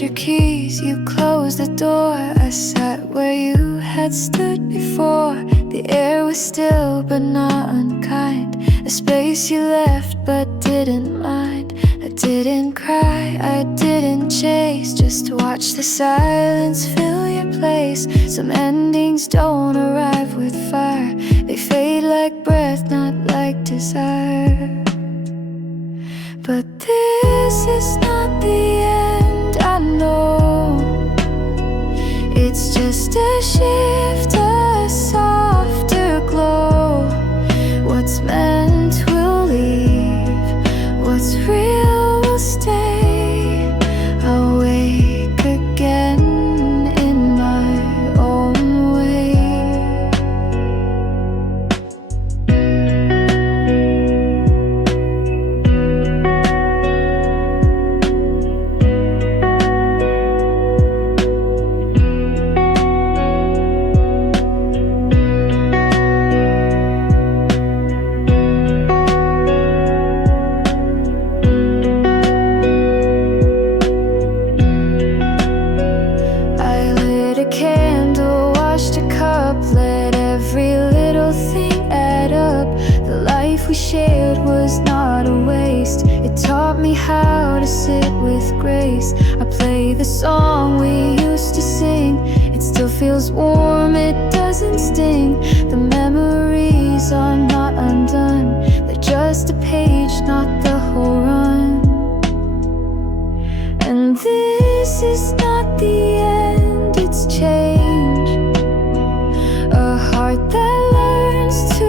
your keys, you closed the door. I sat where you had stood before. The air was still but not unkind, a space you left but didn't mind. I didn't cry, I didn't chase, just watch the silence fill your place. Some endings don't arrive with fire, they fade like breath, not like desire. But this is not the end, I know. It's just a shift, a softer glow. What's meant will leave, what's real will stay. I'll wake again in my own way. We shared was not a waste. It taught me how to sit with grace. I play the song we used to sing. It still feels warm, it doesn't sting. The memories are not undone, they're just a page, not the whole run. And this is not the end, it's change. A heart that learns to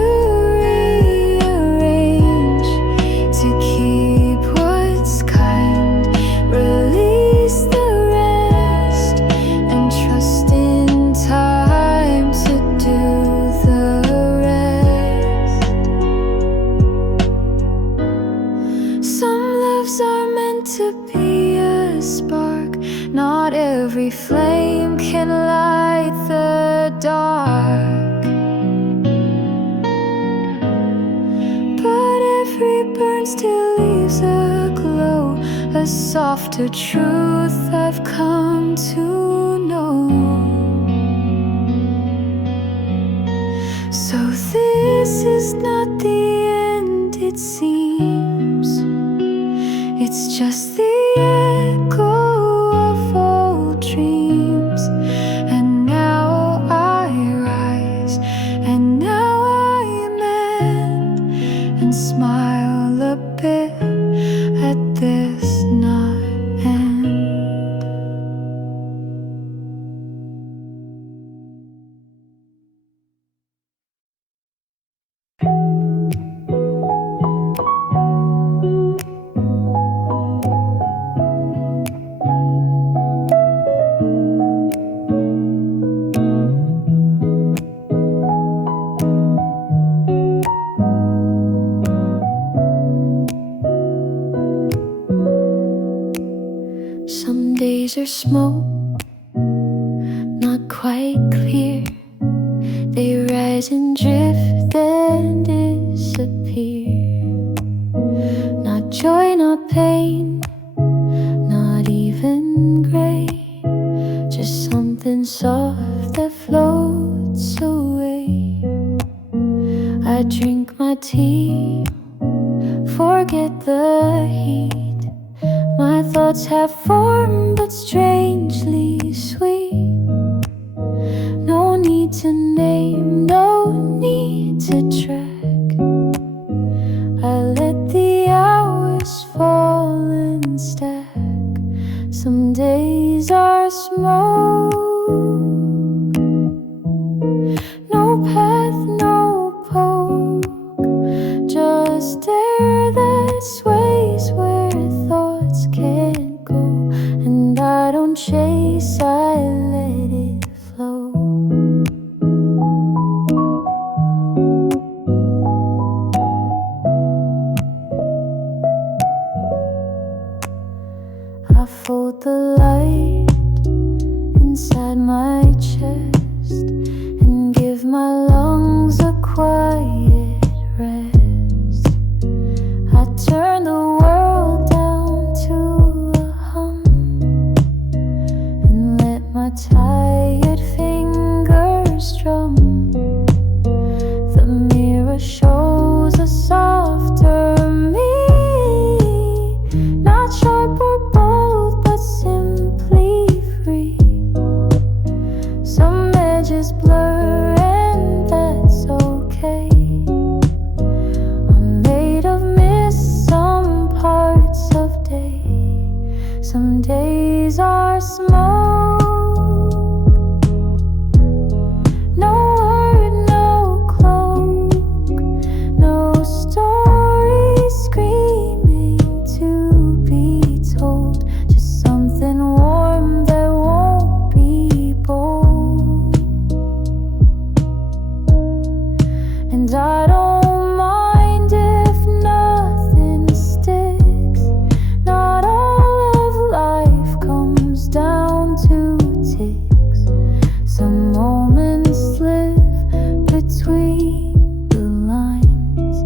to be a spark. Not every flame can light the dark, but every burn still leaves a glow, a softer truth I've come to know. So this is not the end, it seems. It's just the echo of old dreams. And now I rise, and now I mend, and smile a bit at this not end. Some days are smoke, not quite clear. They rise and drift, then disappear. Not joy, not pain, not even gray, just something soft that floats away. I drink my tea, forget the heat. My thoughts have form, but strangely sweet. No need to name, no need to track. I let the hours fall and stack. Some days are smoke, no path, no poke, just air that sways where thoughts can't go. And I don't chase, I let it flow. I fold the light inside my chest and give my lungs a quiet rest. I turn the world down to a hum, arms drum. The mirror shows a softer me, not sharp or bold, but simply free. Some edges blur and that's okay. I'm made of mist, some parts of day. Some days are smoke. No word, no cloak, no story screaming to be told. Just something warm that won't be bold. And I don't mind if nothing sticks. Not all of life comes down to ticks. Some moments live between the lines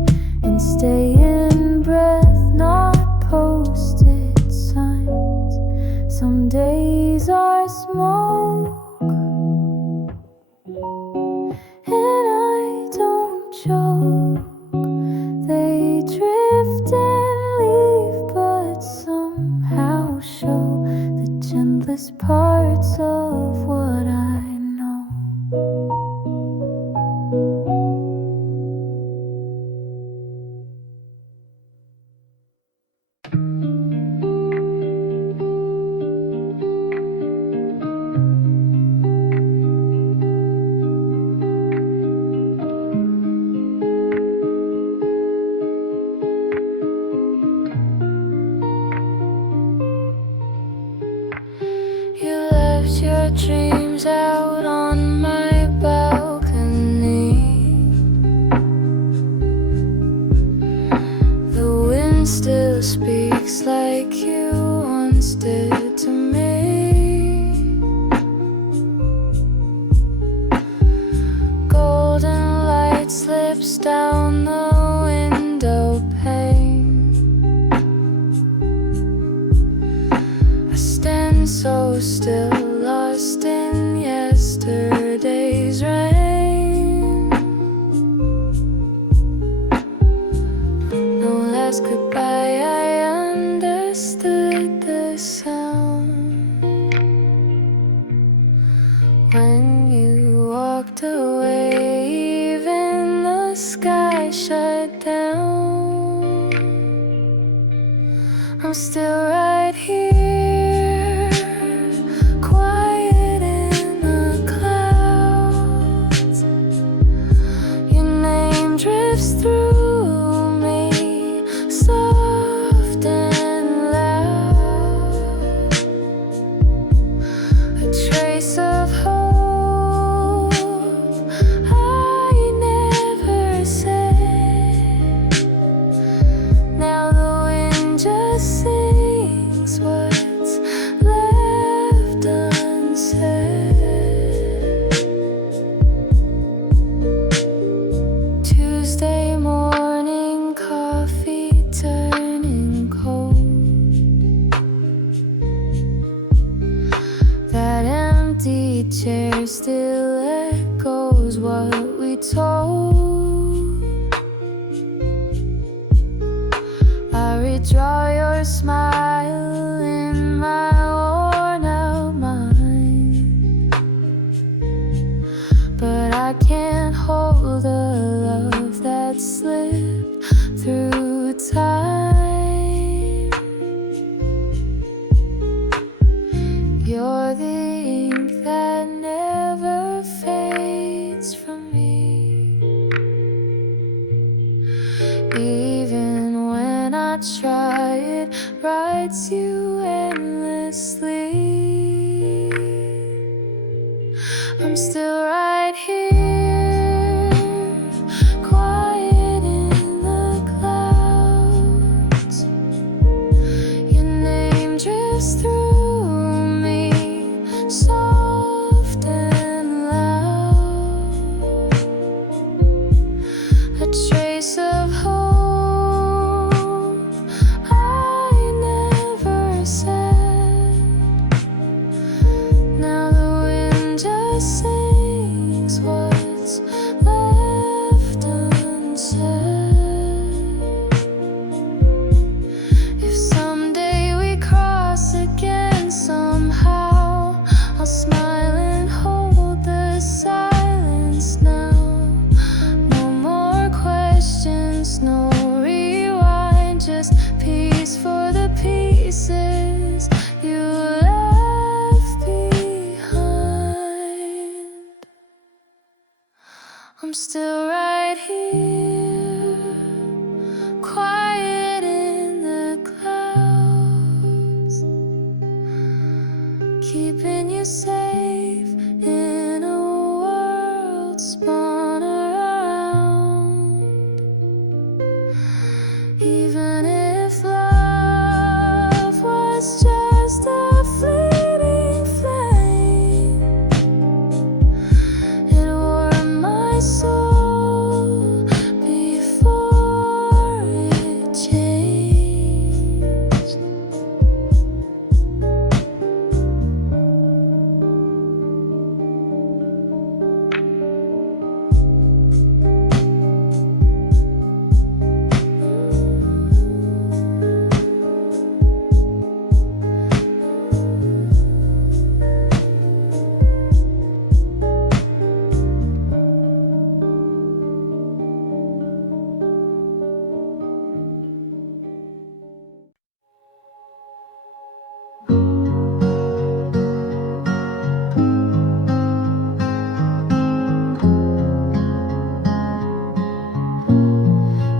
and stay in breath, not posted signs. Some days are smoke, and I don't joke. They drift and leave, but somehow show the gentlest parts of what I know. You left your dreams out on my balcony. The wind still speaks like you once did to me. Golden light slips down the window pane. I stand so still, lost in yesterday's rain. No last goodbye, I understood the sound when you walked away. Even the sky shut down. I'm still right here, quiet in the clouds. Your name drifts through me, soft and loud. A trace of hope I never said. Now the wind just sings what's left unsaid. Tuesday morning, coffee turning cold. That empty chair still echoes what we told. I redraw your smile in my worn out mind, but I can't hold the love that slipped through time. You're the ink that never fades from me. Even when I try, it writes you endlessly. I'm still right here, quiet in the clouds. Your name drifts through me, soft and loud. A trace of hope I never said. Now the wind just sings what I'm still right here, quiet in the clouds, keeping you safe in a world spun around. Even if love was just a fleeting flame, it warmed my soul before it changed.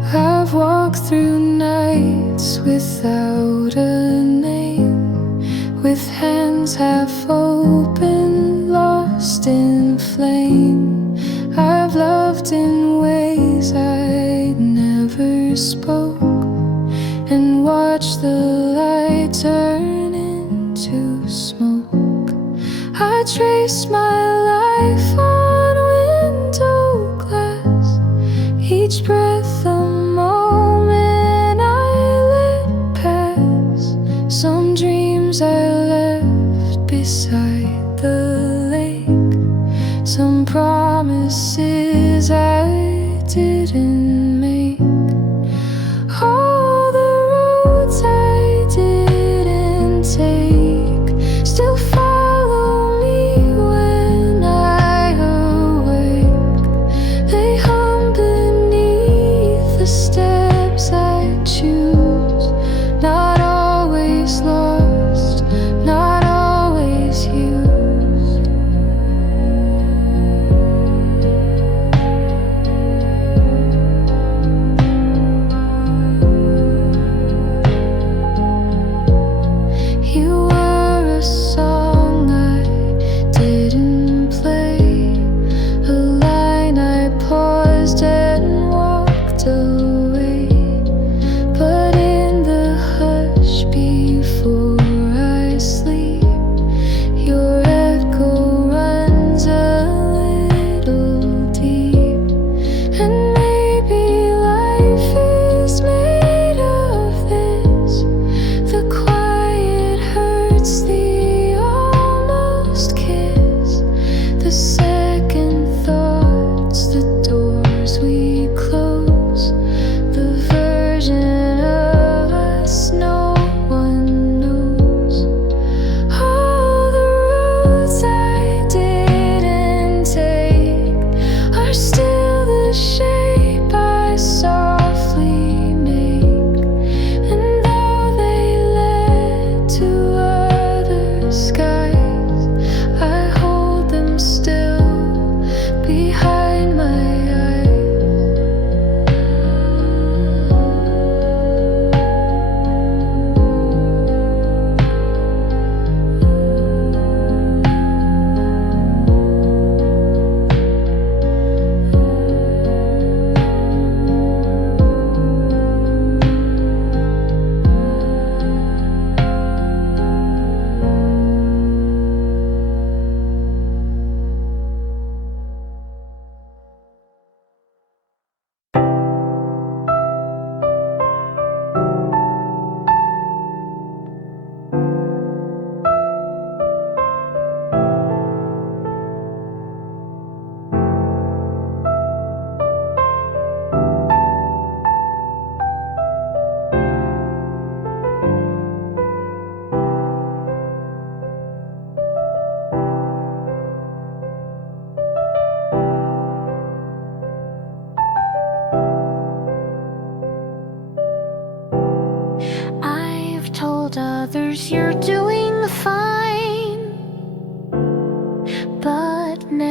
I've walked through nights without a name, with hands half open, lost in flame. I've loved in ways I never spoke, and watched the light turn into smoke. I traced my life on window glass, each breath a moment I let pass. Some dreams I left beside the lake, some promises I didn't make. All the roads I didn't take still follow me when I awake. They hum beneath the steps I choose, not always lost, not always used.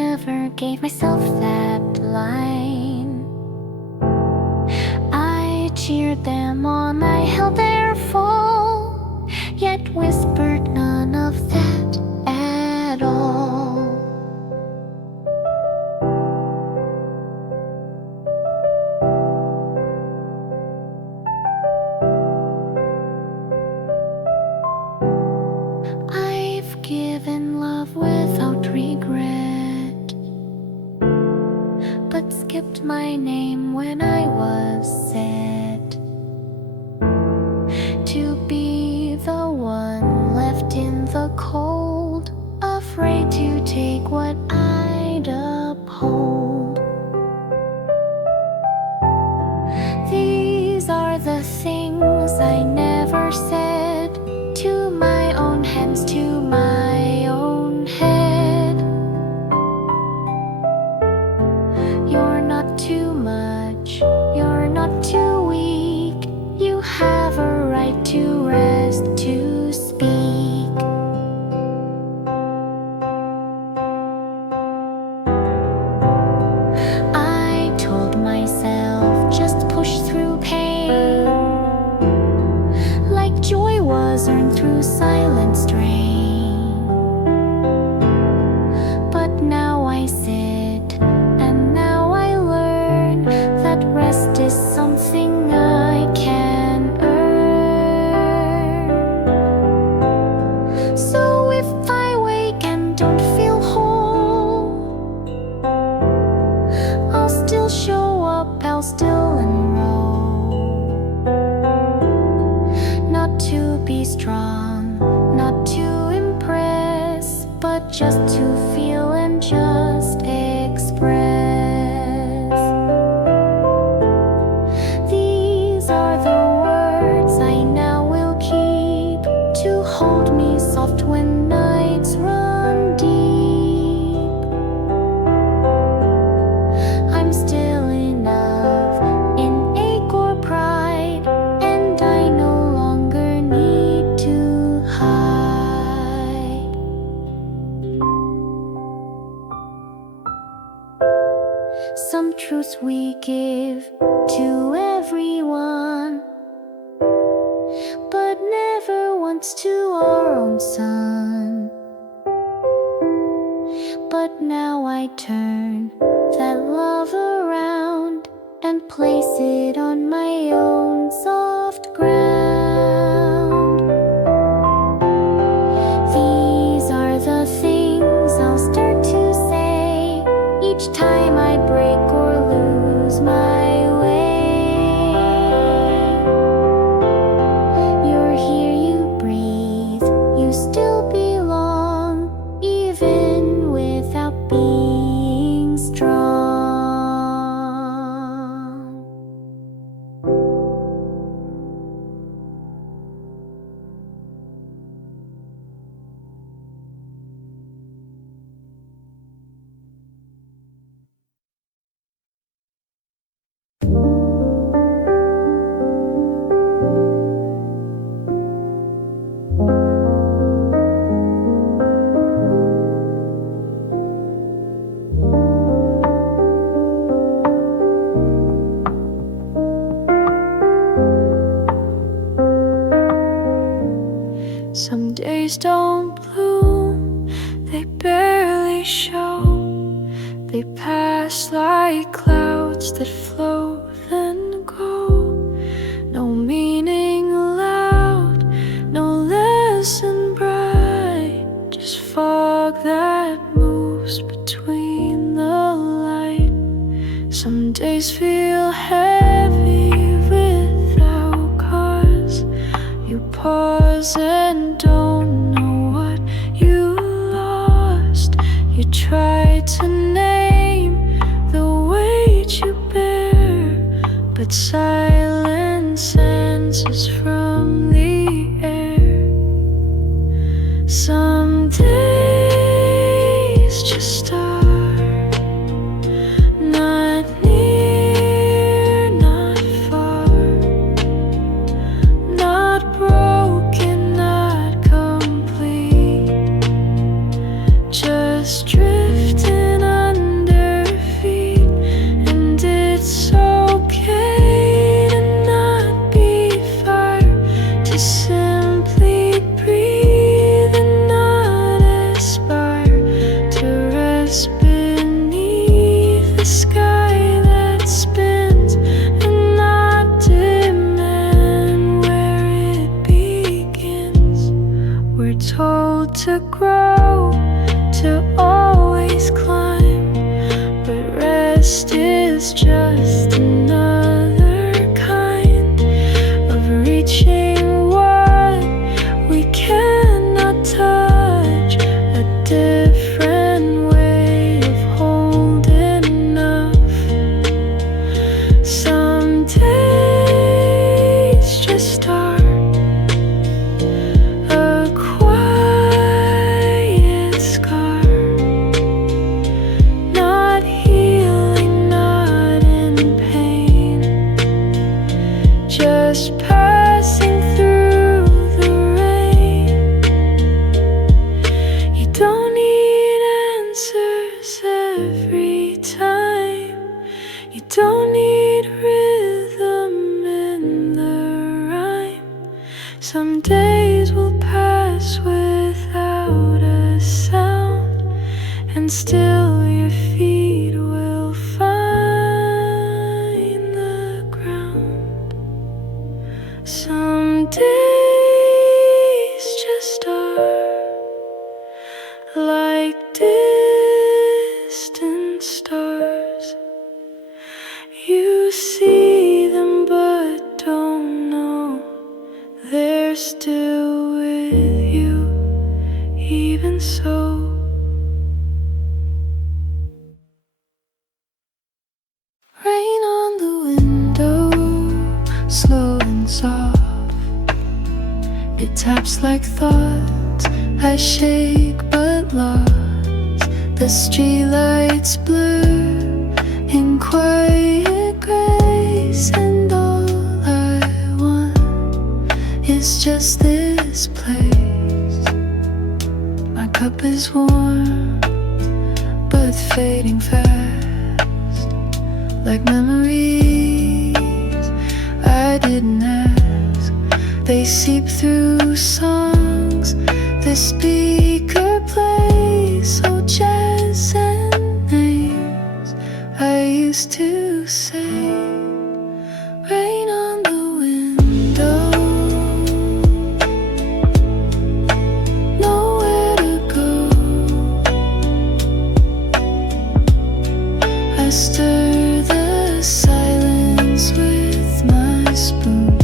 never gave myself that line. I cheered them on, I held their fall, yet whispered none of that at all. I've given love without regret, but skipped my name when I was set to be the one left in the cold, afraid to take what I'd uphold. These are the things I never said to my own hands, to my own head. You're not too much, you're not too weak, you have a right to rest, to speak. I told myself, just push through pain, like joy was earned through silent strain. But now I sit, and now I learn that rest is something I can earn. So if I wake and don't feel whole, I'll still show up, I'll still enroll. Not to be strong, not to impress, but just to feel and just express. These are the words I now will keep, to hold me soft when nights run deep. I'm still enough in ache or pride, and I no longer need to hide. Some truths we give to everyone, but never once to our own son. But now I turn that love around and place it on my own soft ground. These are the things I'll start to say each time I break or lose my way. You're here, you breathe, you still belong, even without being strong. Some days don't bloom, they barely show. They pass like clouds that flow then go. No meaning loud, no lesson bright, just fog that moves between the light. Some days feel heavy without cause. You pause and don't know what you lost. You try to name the weight you bear, but silence answers from the air. Some days just are not near, not far, not broken, not complete, just drifting is just another kind of reaching what we cannot touch, a different way of holding enough. Some days just are a quiet scar, not healing, not in pain, just passing through the rain. You don't need answers every time. You don't need rhythm in the rhyme. Some days will pass without a sound, and still your feet will find the ground. Some days just are like distant stars. You see them but don't know they're still with you, even so. Rain on the window, slow and soft. It taps like thoughts I shake but lost. The streetlights blur in quiet grace, and all I want is just this place. My cup is warm but fading fast, like memories I didn't ask. They seep through songs the speaker plays, so jazz and names I used to say. Rain on the window, nowhere to go. I stir the silence with my spoon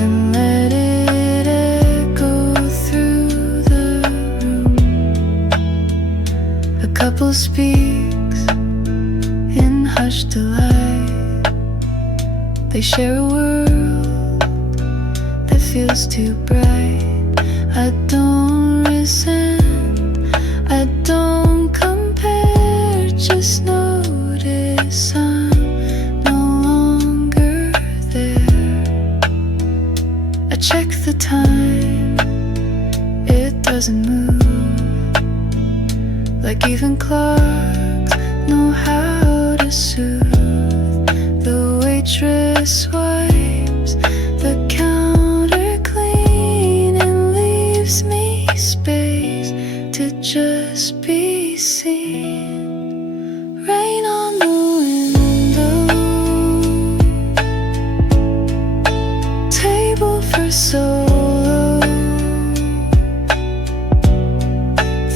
and let it echo through the room. A couple speaks in hushed delight. They share a world that feels too bright. I don't resent, I don't compare, just notice I'm no longer there. I check the time, it doesn't move, like even clocks know how to soothe. The waitress wipes the counter clean and leaves me space to just be seen. Rain on the window, table for solo.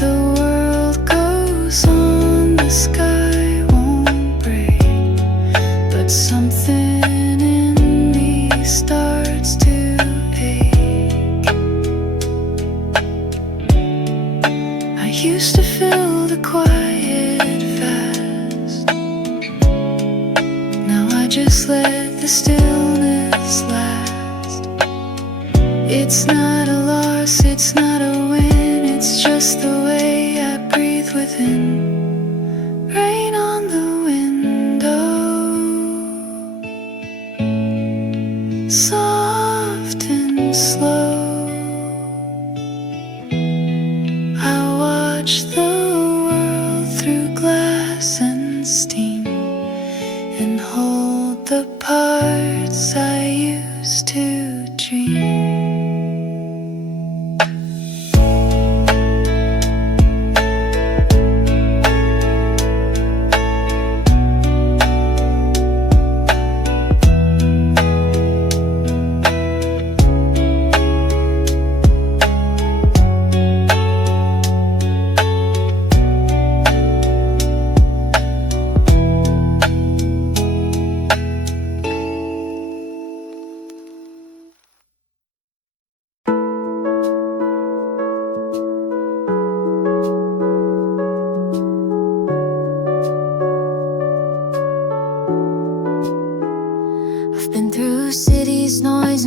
The world goes on, the sky won't break, but something in me starts to ache. I used to fill the quiet fast. Now I just let the stillness last. It's not a loss, it's not a win, it's just the way I breathe within. Rain on the window, soft and slow. I watch the world through glass and steam and hold the parts I used to dream.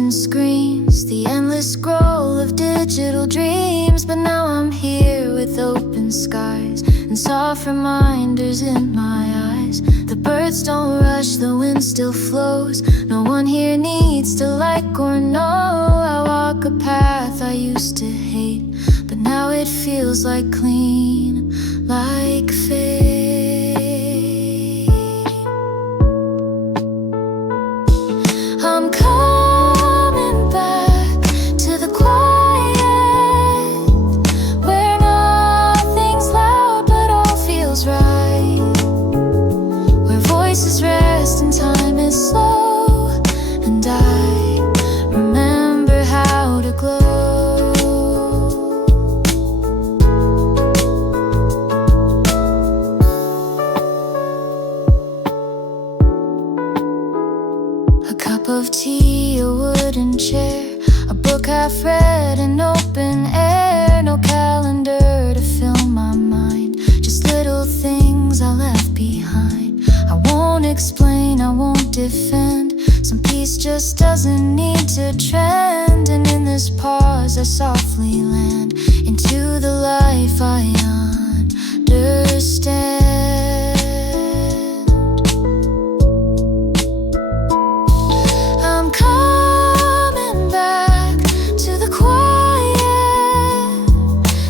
broken screens, the endless scroll of digital dreams. But now I'm here with open skies and soft reminders in my eyes. The birds don't rush, the wind still flows. No one here needs to like or know. I walk a path I used to hate, but now it feels like clean, like fate. I'm coming back to the quiet, where nothing's loud but all feels right, where voices rest and time is slow, and I remember how to glow. A cup of tea, a wooden chair, a book half read, an open air. No calendar to fill my mind, just little things I left behind. I won't explain, I won't defend. Some peace just doesn't need to trend. And in this pause I softly land into the life I understand. I'm coming back to the quiet,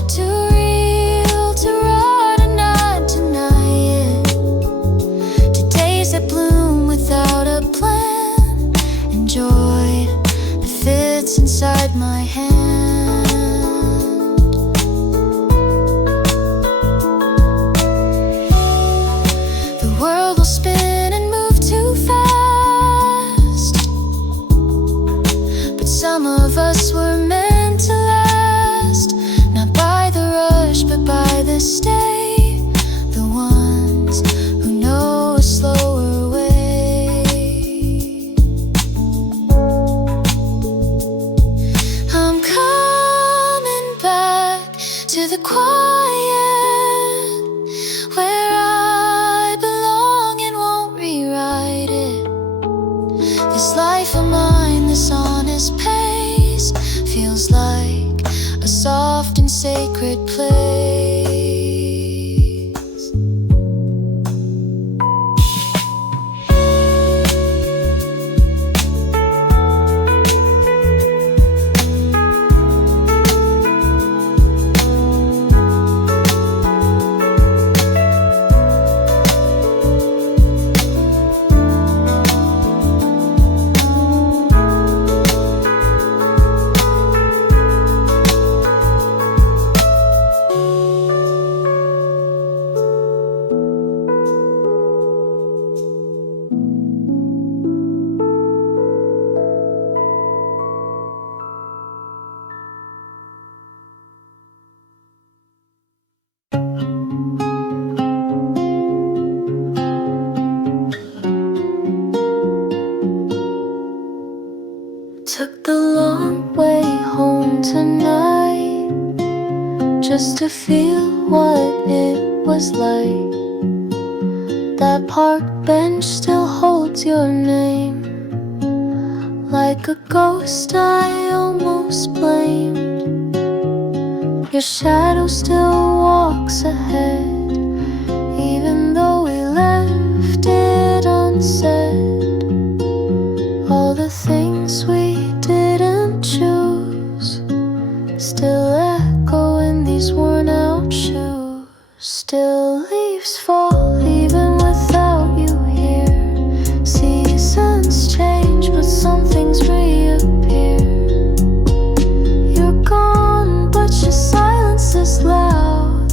too real to run and not deny it, to days that bloom without a plan, and joy that fits inside my hand. The world will spin and move too fast, but some of us were meant to last, not by the rush but by the stay, the ones who know a slower way. I'm coming back to the quiet, where I belong and won't rewrite it. This life of mine, this honest pace, feels like a soft and sacred place. Took the long way home tonight, just to feel what it was like. That park bench still holds your name, like a ghost I almost blamed. Your shadow still walks ahead, even though we left it unsaid. All the things we didn't choose still echo in these worn out shoes. Still leaves fall even without you here. Seasons change but some things reappear. You're gone but your silence is loud,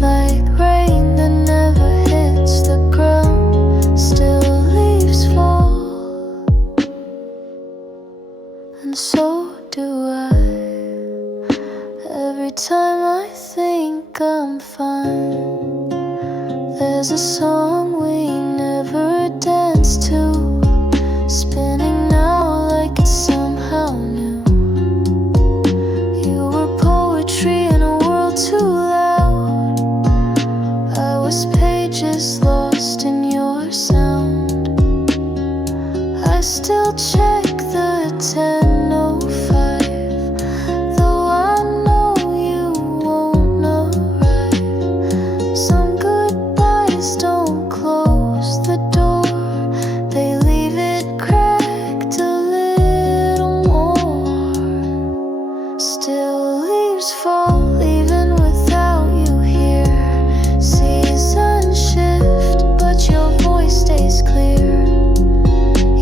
like rain that never hits the ground. Still leaves fall, and so do I. Every time I think I'm fine, there's a song we never danced to, spinning now like it's somehow new. You were poetry in a world too loud. I was pages lost in your sound. I still check the 10:05. Though I know you won't arrive, some goodbyes don't close the door, they leave it cracked a little more. Still leaves fall even without you here. Seasons shift, but your voice stays clear.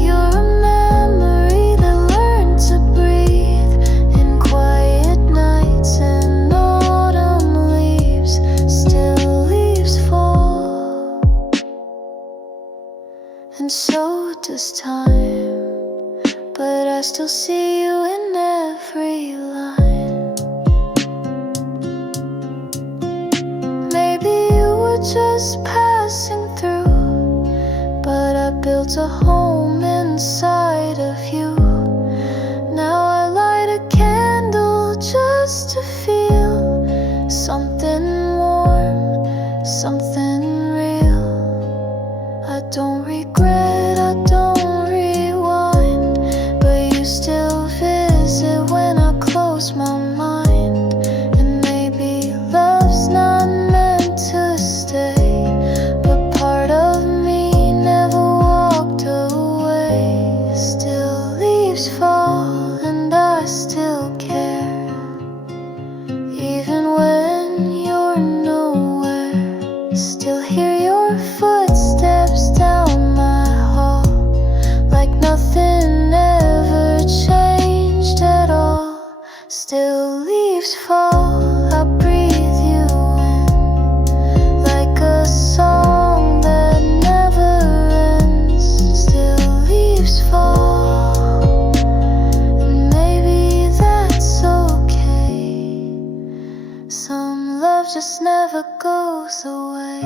You're a memory that learned to breathe in quiet nights, and autumn leaves, still leaves fall. And so does time, but I still see you in every line. Maybe you were just passing through, but I built a home inside of you. Now I light a candle just to feel something warm, something real. I don't regret, I don't rewind, but you still visit when I close my mind. And maybe love's not meant to stay, but part of me never walked away. Still leaves fall and I still care, even when you're nowhere. Still hear your footsteps down my hall, like nothing ever changed at all. Still leaves fall, I breathe you in, like a song that never ends. Still leaves fall, and maybe that's okay. Some love just never goes away.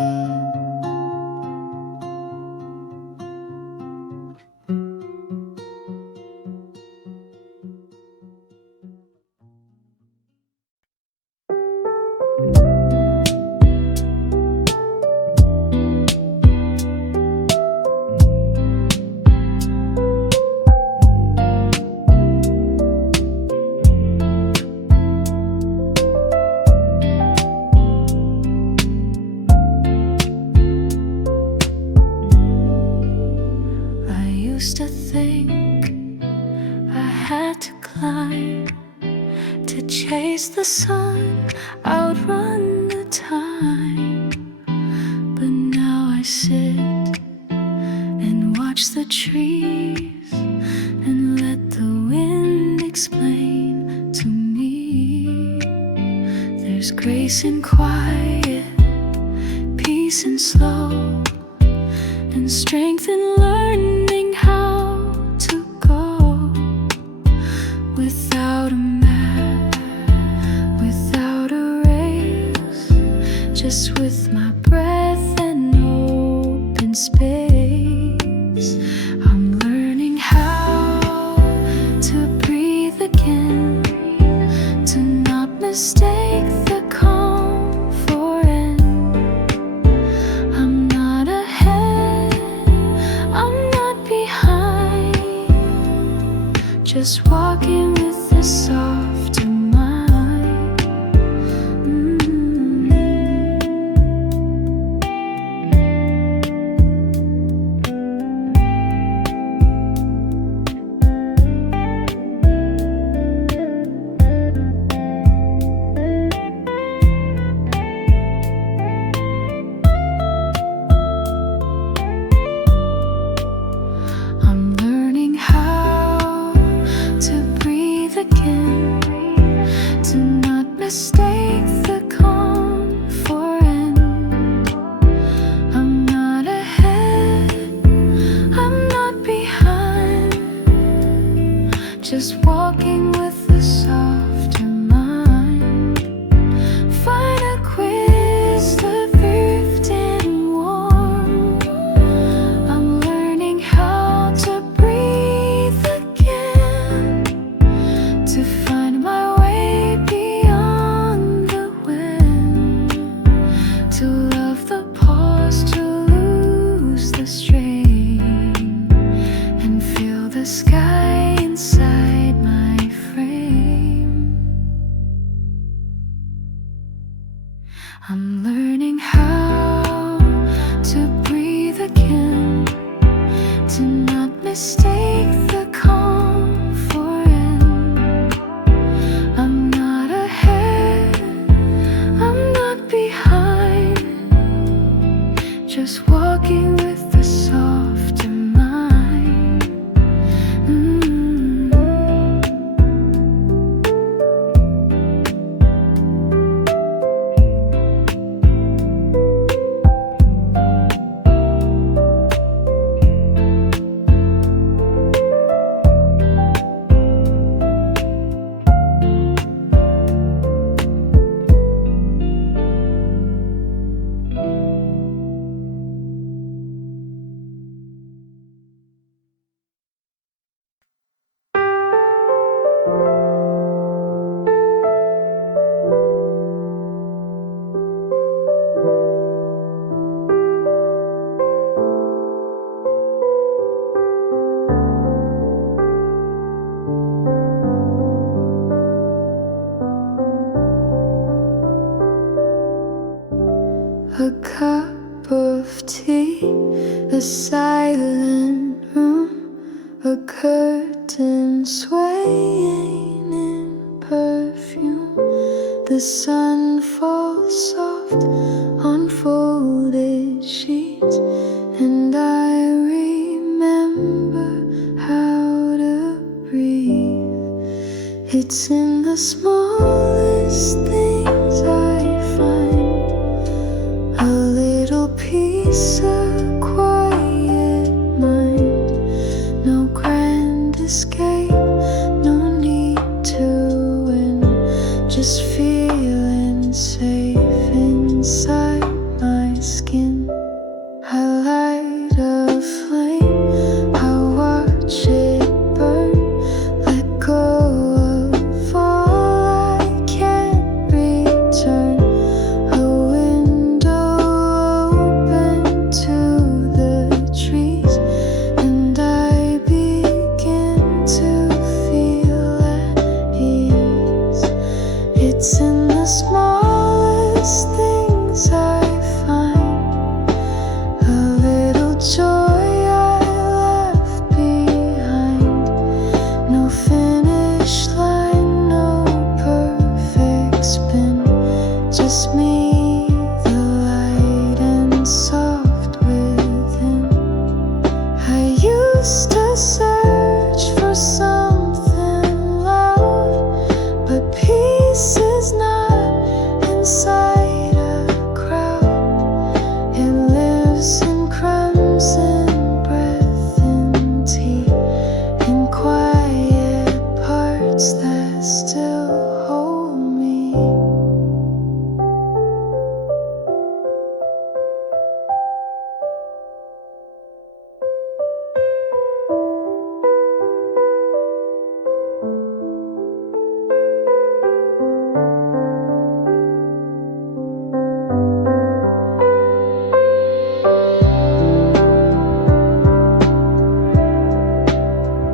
I used to think I had to climb to chase the sun, outrun the time. But now I sit and watch the trees and let the wind explain to me. There's grace in quiet, peace in slow, and strength in learning how to go without a map, without a race, just with my breath and open space. I'm learning how to breathe again, to not mistake the calm for end. I'm not ahead, I'm not behind, just walking with a softer mind. I'm learning how to breathe again, lucky with a softer mind. A cup of tea, a silent room, a curtain swaying in perfume. The sun falls soft on folded sheets, and I remember how to breathe. It's in the smallest things I find a little peace, a quiet mind. No grand escape, no need to win, just feeling safe inside my skin. I light a flame, I watch it burn, let go of all I can't return. A window open to the trees, and I begin to feel at ease. It's in the smallest things I find a little joy I left behind. No finish line, no perfect spin, just me, the light and soft within. I used to search for something loud, but peace is not inside a crowd. It lives in crumbs, in breath, in tea, in quiet parts that still hold me.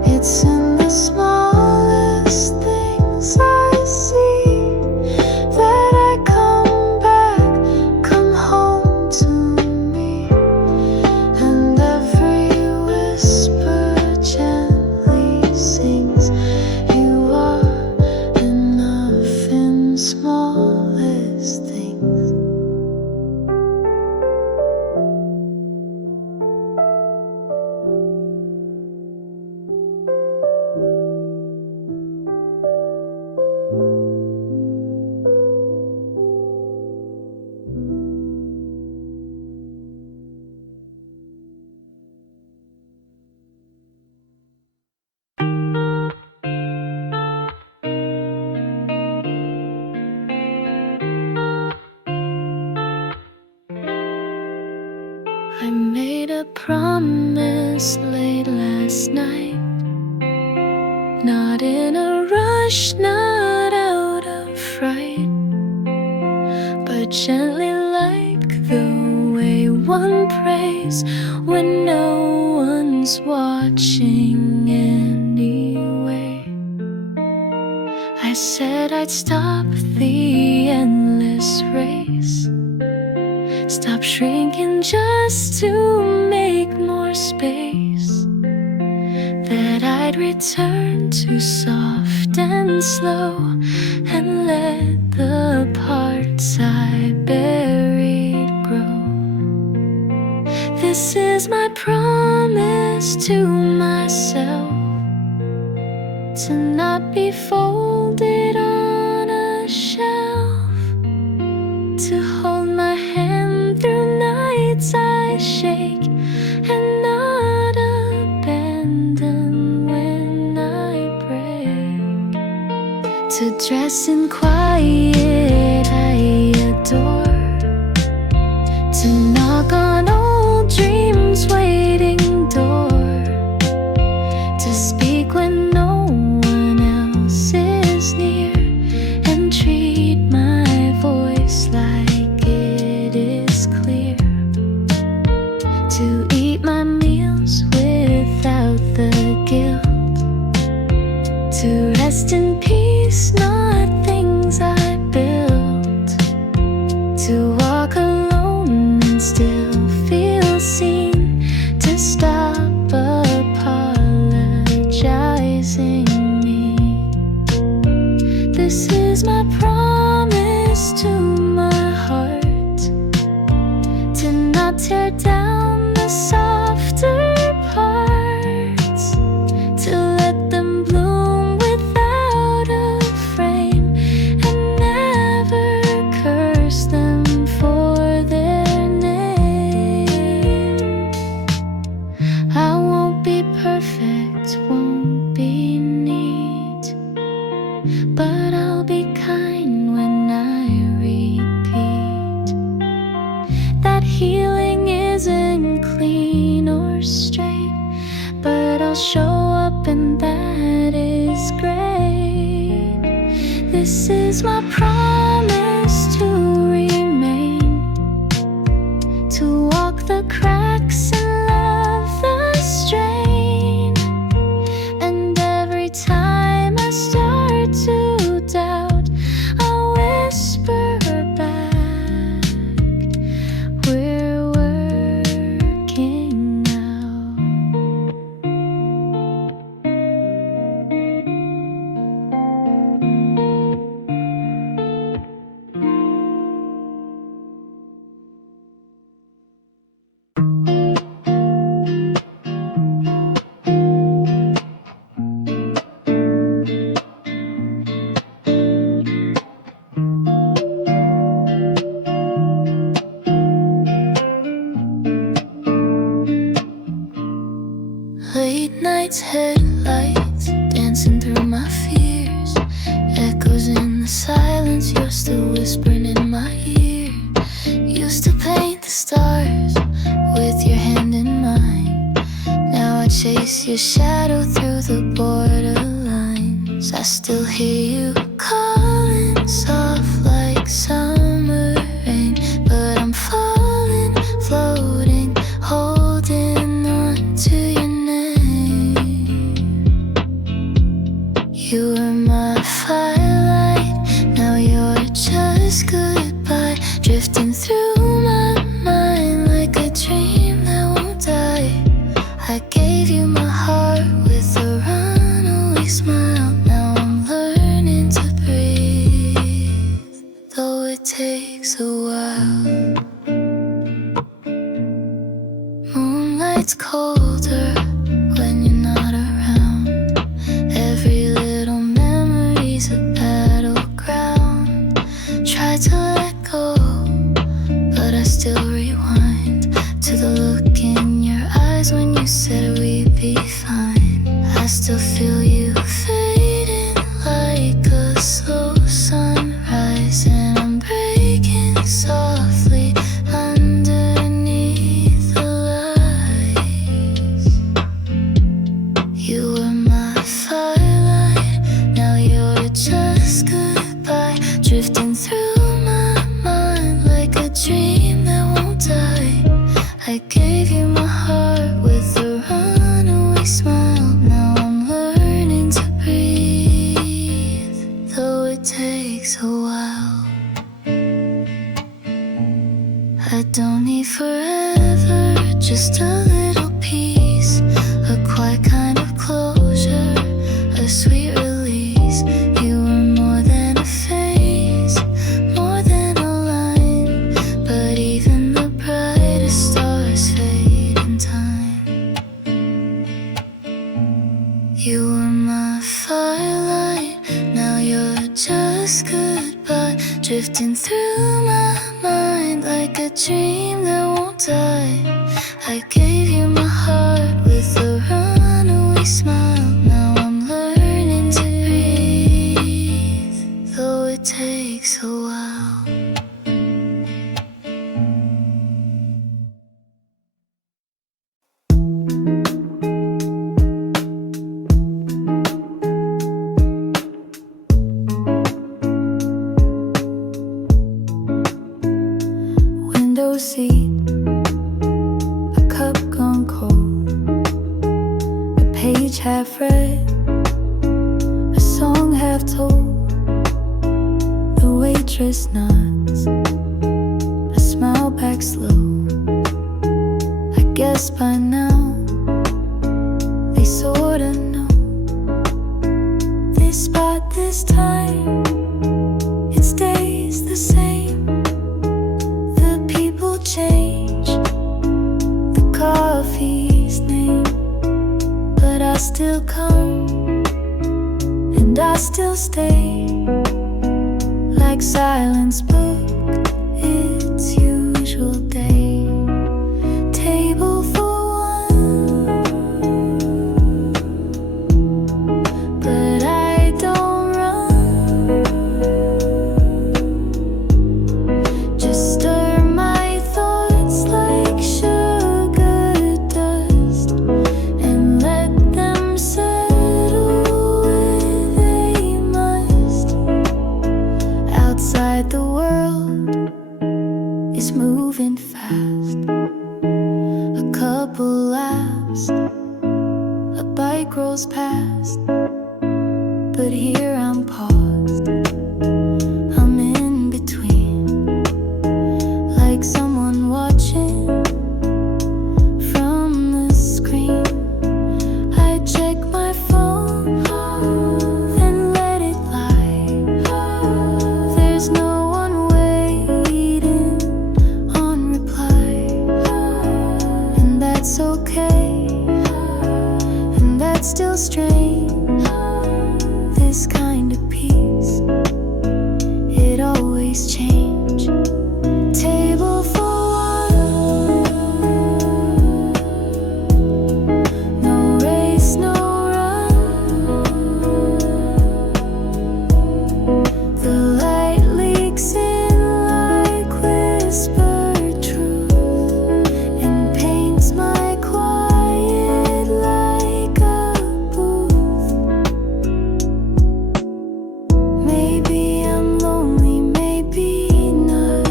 It's in the smallest things I see that I come back, come home to me. And every whisper gently sings, you are enough in smallest things. I made a promise late last night, not in a rush, not out of fright, but gently like the way one prays when no one's watching anyway. I said I'd stop the endless race, stop shrinking just to make more space, that I'd return to soft and slow and let the parts I buried grow. This is my promise to myself, to not be folded on a shelf, to hold my hand through nights I shake, and not abandon when I break, to dress in quiet I adore, to knock on old dreams waiting door, to speak when no one else is near, and treat my voice like it is clear, to eat my meals without the guilt, to rest in peace, not things I built, to walk alone and still feel seen, to stop apologizing me. This is my promise to my heart, to not tear down the softer parts, to let them bloom without a frame, and never curse them for their name. I won't be perfect, won't be neat, but I'll be kind when I repeat that healing isn't clean or straight, but I'll show up and that is great. This is my promise to remain, to walk the cracks and love the strain, and every time I start to doubt, I'll whisper back, we're working out. Late nights, headlights, dancing through my fears, echoes in the silence, you're still whispering in my ear. Used to paint the stars with your hand in mine, now I chase your shadow through the borderlines. I still hear you calling, soft like summer rain, but I'm falling, floating, holding on to your name. You were my firelight, now you're just goodbye, drifting through my mind like a dream that won't die. I gave you my heart with a runaway smile, now I'm learning to breathe, though it takes a while. Moonlight's colder when you're not around, every little memory's a battleground. Try to let go, but I still rewind to the look in your eyes when you said we'd be fine. I still feel you fading like a slow sunrise, and I'm breaking softly underneath the lights. You were my firelight, now you're just goodbye, drifting through my mind like a dream that won't die. I gave you my heart with a runaway smile, now I'm learning to breathe, though it takes a while. I don't need forever, just a little peace, a quiet kind of closure, a sweet release. You were more than a phase, more than a line, but even the brightest stars fade. drifting through my mind like a dream that won't die. I gave you my heart with a runaway smile. Now I'm learning to breathe, though it takes a while. Window seat, a cup gone cold, a page half read, a song half told. The waitress nods, I smile back slow. I guess by now they sorta know. This spot, this time, it stays the same. Change the coffee's name, but I still come and I still stay. Like silence booked its usual day. Table for one, but I don't run. Just stir my thoughts like sugar dust and let them settle where they must. Outside the world is moving fast. A couple laughs, a bike rolls past, but here I'm paused. I'm in between, like someone watching from the screen. I check my phone and let it lie. There's no one waiting on reply, and that's okay, and that's still strange. This kind of peace, it always change. Table for one, no race, no run. The light leaks in like whispered truth and paints my quiet like a booth. Maybe I'm lonely, maybe not.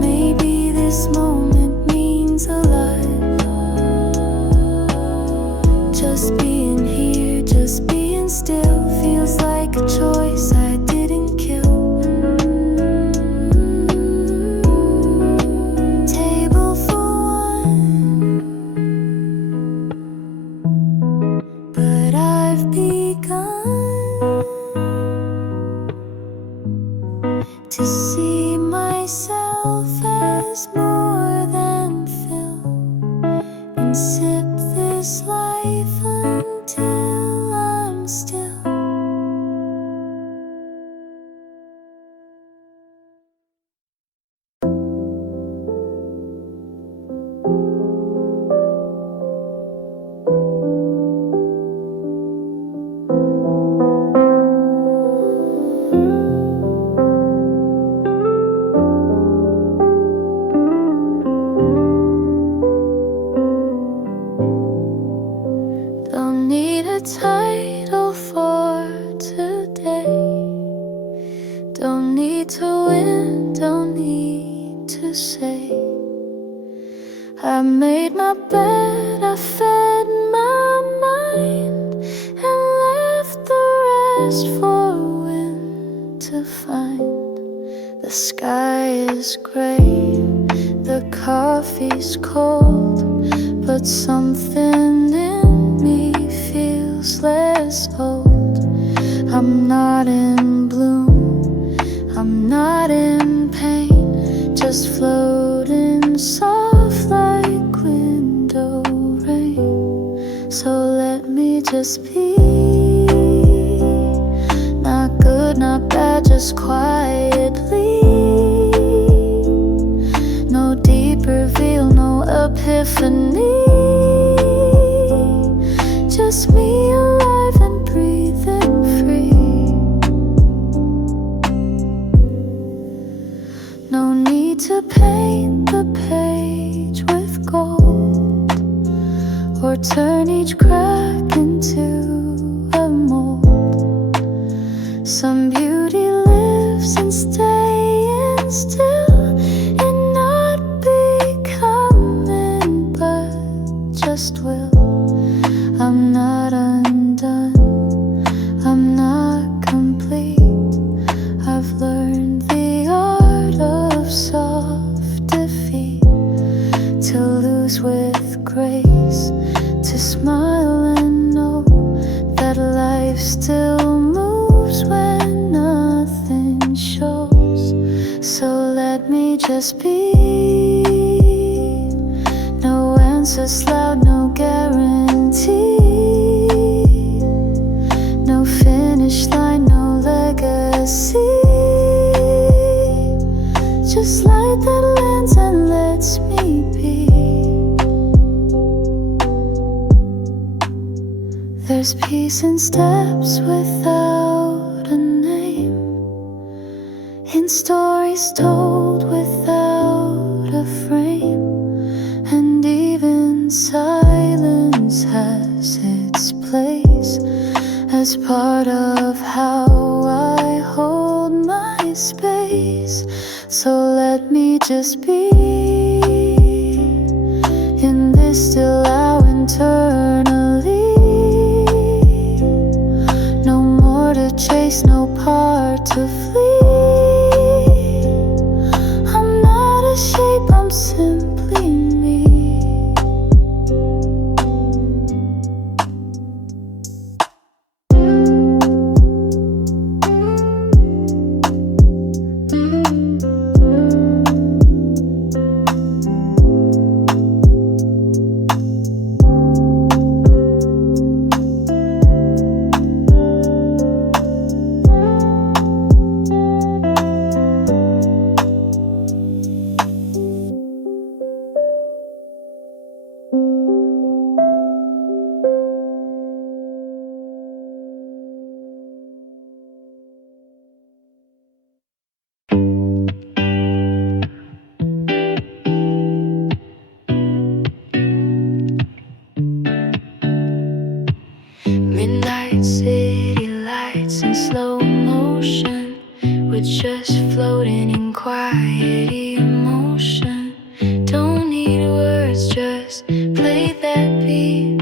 Maybe this moment means a lot. Just being here, just being still feels like a choice I didn't kill. Table for one, but I've begun to see myself as more than fill, and sip this life until I'm still. Don't need a title for today. Don't need to win, don't need to say I made my bed, I fed my mind, and left the rest for wind to find. The sky is gray, the coffee's cold, but something in me feels less old. I'm not in bloom, I'm not in pain, just floating soft like window rain. So let me just be, not good, not bad, just us quietly. No deep reveal, no epiphany. Just me alive and breathing free. No need to paint the page with gold, or turn each crack into a mold. Some beauty lives in staying still, in not becoming, but just will. I'm not undone, I'm not complete. I've learned the art of soft defeat, to lose with grace, to smile and know that life still moves when nothing shows. So let me just be. No answers loud, no guarantee. No finish line, no legacy. Just light that lands and lets me be. There's peace in steps without a name, in stories told without a frame, and even silence has its place as part of how I hold my space. So let me just be in this still hour internally. No more to chase, no part to flee. I'm not a shape, I'm simply me. Midnight city lights in slow motion, we're just floating in quiet emotion. Don't need words, just play that beat.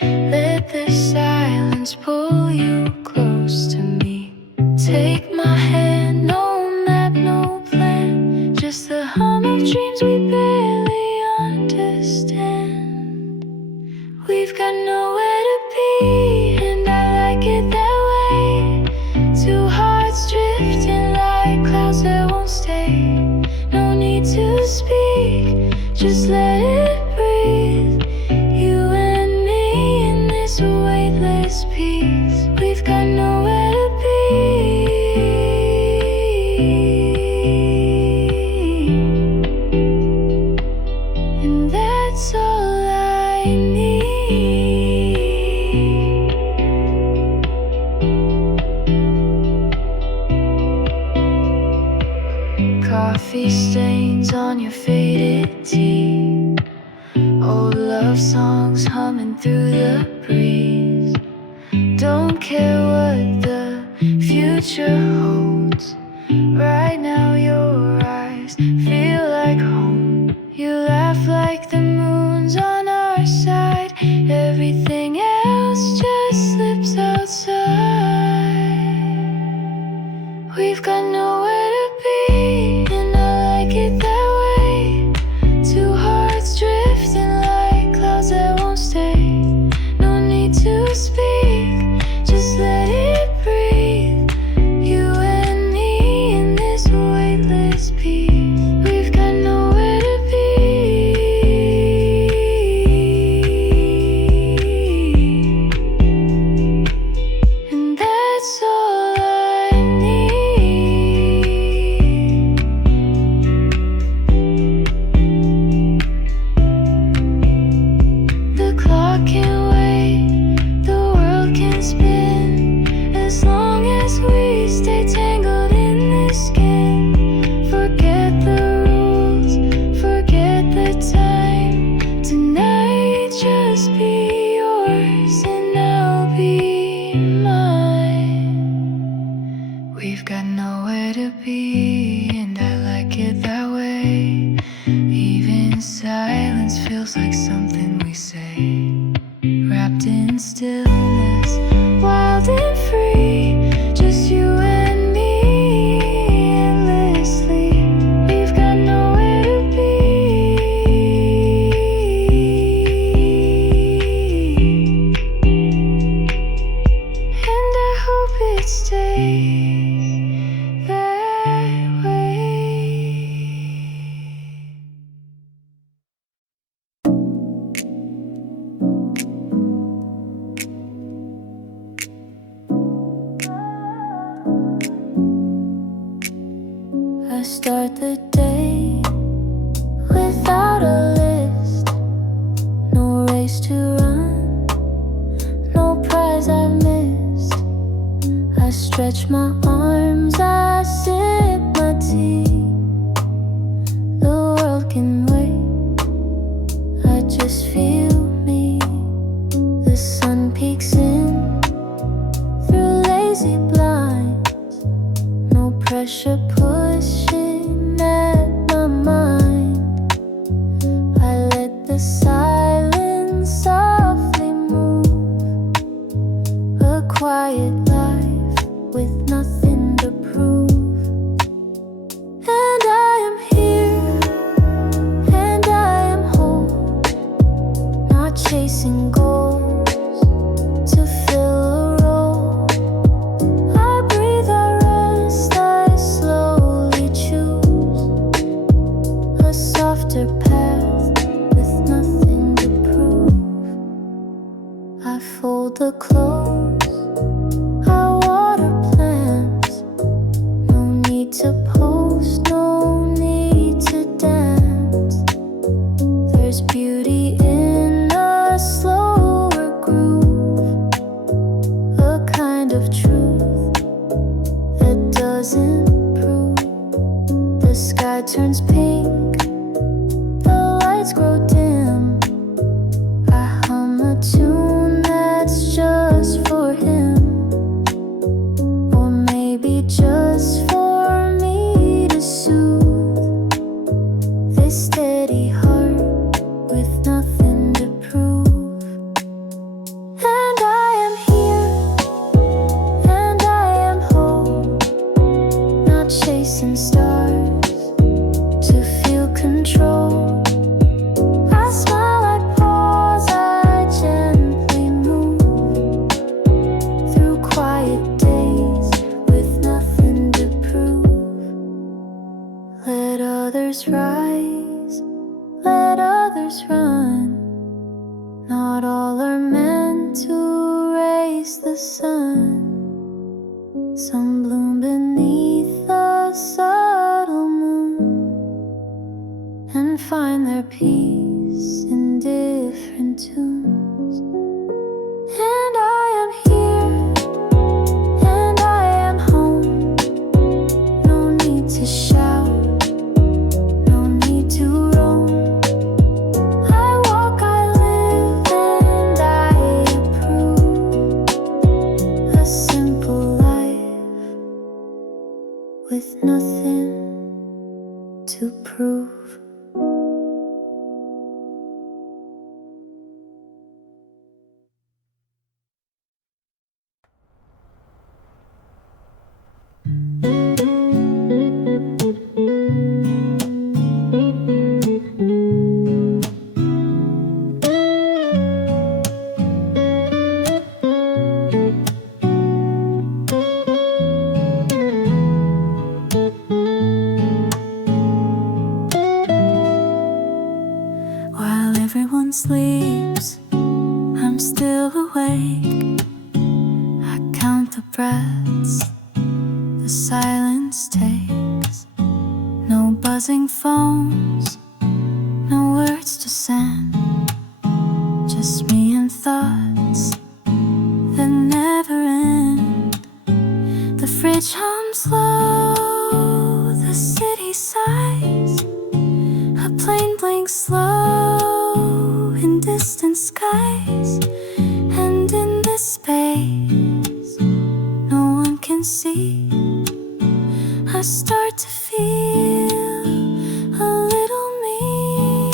Let the silence pull you close to me. Take my hand, no map, no plan, just the hum of dreams we barely understand. We've got nowhere to be, and I like it that way. Two hearts drifting like clouds that won't stay. No need to speak, just let it breathe. You and me in this weightless peace. We've got nowhere to be, and that's all I need. Coffee stains on your faded tee, old love songs humming through the breeze. Don't care what the future holds. Right now your eyes feel like home. You laugh like the moon's on our side. Everything else just slips outside. We've got nowhere to be, and I like it that way. Two hearts drifting like clouds that won't stay. No need to speak, just let it breathe. You and me in this weightless peace. We've got nowhere to be, silence feels like something we say, wrapped in stillness, wild and free, just you and me, endlessly. We've got nowhere to be, and I hope it stays that way. I start the day without a list, no race to run, no prize I've missed. I stretch my arms, I sip my tea. The world can wait, I just feel me. The sun peeks in through lazy blinds, no pressure pushing at my mind. I let the silence softly move, a quiet life with nothing to prove. And I am here, and I am whole, not chasing goals to fill a role. I breathe, I rest, I slowly choose a softer path with nothing to prove. I fold the clothes, I water plants, no need to post, no need to dance. There's beauty in a slower groove, a kind of truth that doesn't prove. The sky turns pink, the lights grow dim. I hum a tune that's just for him, or maybe just for me to soothe this steady heart with nothing to prove. And I am here, and I am whole, not chasing stars to feel control. I smile, I pause, I gently move through quiet days with nothing to prove. Let others rise, let others run. Not all are meant to raise the sun. Some bloom beneath the subtle moon and find their peace in different tunes. And I am here, and I am home, no need to shout, no need to roam. I walk, I live, and I approve a simple life with nothing to prove. While everyone sleeps, I'm still awake. I count the breaths the silence takes. No buzzing phones, no words to send, just me and thoughts that never end. The fridge hums low, the city sighs, a plane blinks slow in distant skies. And in this space no one can see, I start to feel a little me.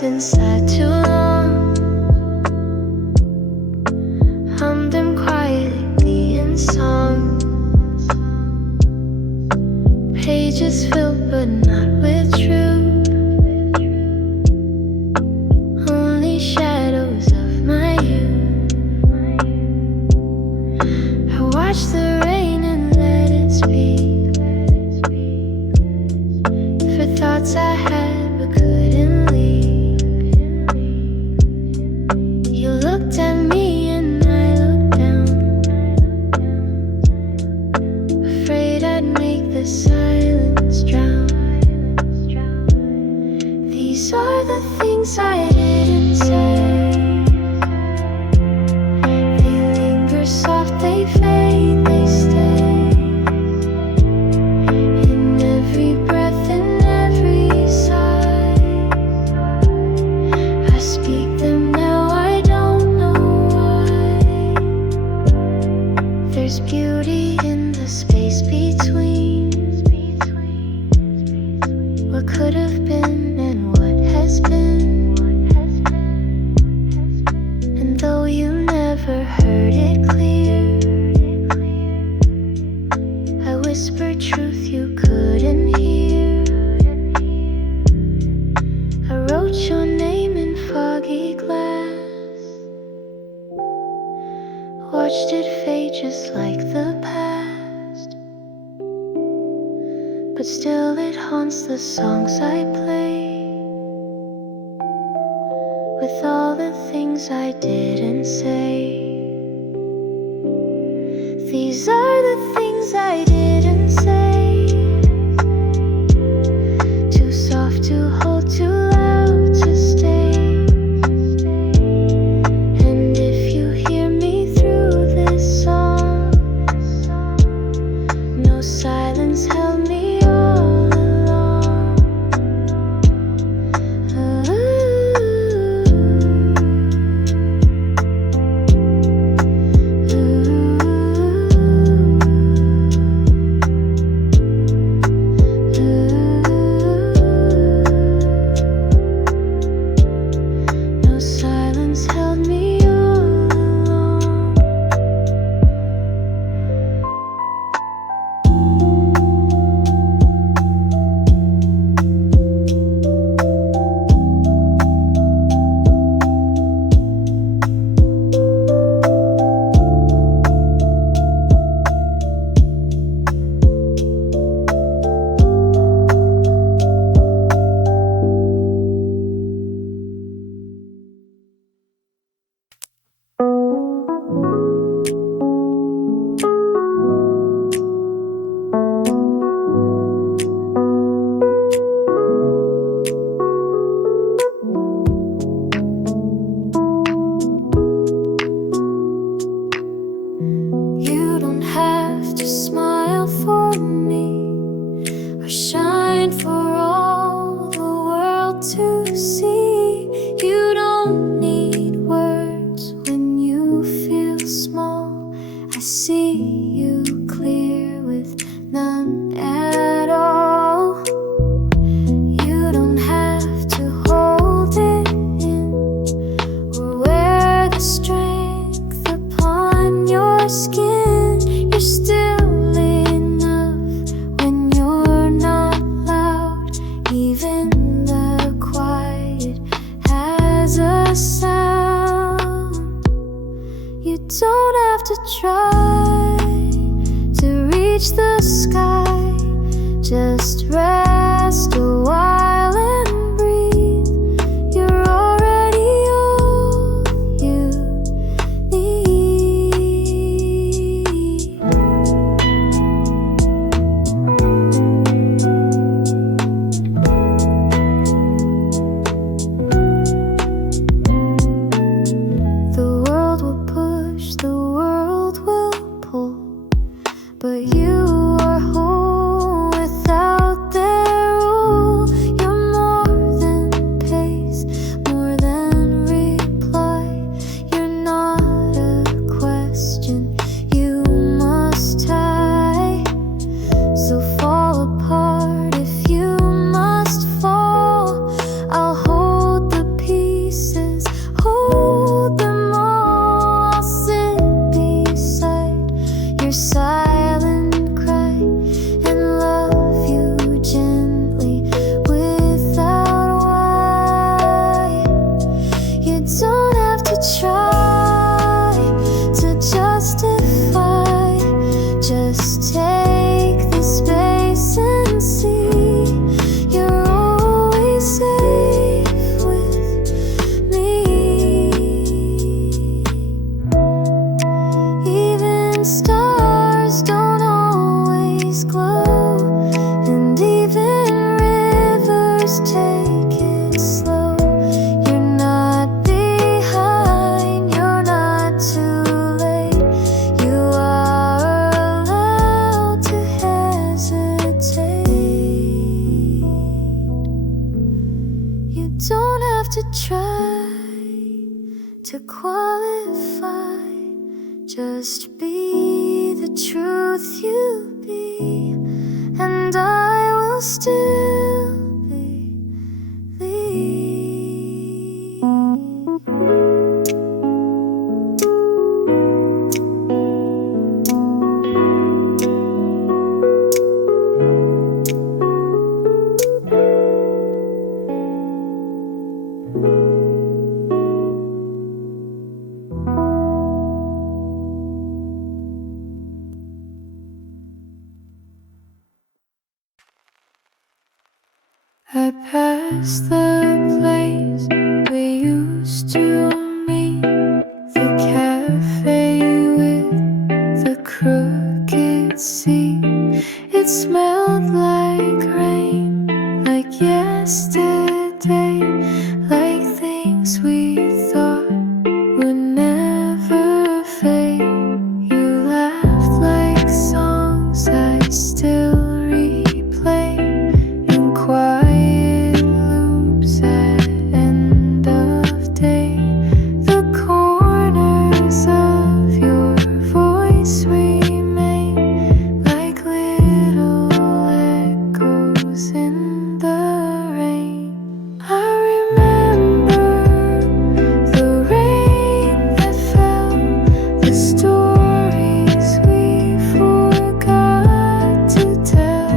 words inside too long. Hum them quietly in song. Pages filled but not with truth. Only shadows of my youth. I watch the rain and let it speak for thoughts I had but couldn't leave. You looked at me and I looked down, afraid I'd make the silence drown. These are the things I didn't say. They linger soft, they fade, they stay in every breath, in every sigh. I speak them now, I don't know why. There's beauty in the space between what could have been and what has been. And though you never heard it clear, I whispered truth you couldn't hear. I wrote your name in foggy glass, watched it fade just like the past. But still it haunts the songs I play, with all the things I didn't say. These are the things I didn't say. Too soft to hold, too loud to stay. And if you hear me through this song, no silence held me all along. No silence held me all along. You don't have to smile for me or shine for all the world to see. You don't need words when you feel small. I see you clear with none at all. You don't have to hold it in or wear the strength upon your skin. You're still enough when you're not loud. Even the quiet has a sound. You don't have to try to reach the sky. Just rest a while and breathe. You're already all you need. The world will push, the world will pull, but you are whole without their rule. You're and stars don't always glow, and even rivers take it slow. You're not behind, you're not too late. You are allowed to hesitate. You don't have to try to qualify. Just be the truth you be, and I will still believe. I passed the place we used to meet, the cafe with the crooked seat. It smelled like rain, like yesterday, like things we thought would never fade. You laughed like songs I still replay in quiet loops at end of day. The corners of your voice remain like little echoes in the rain. I remember the rain that fell, the stories we forgot to tell.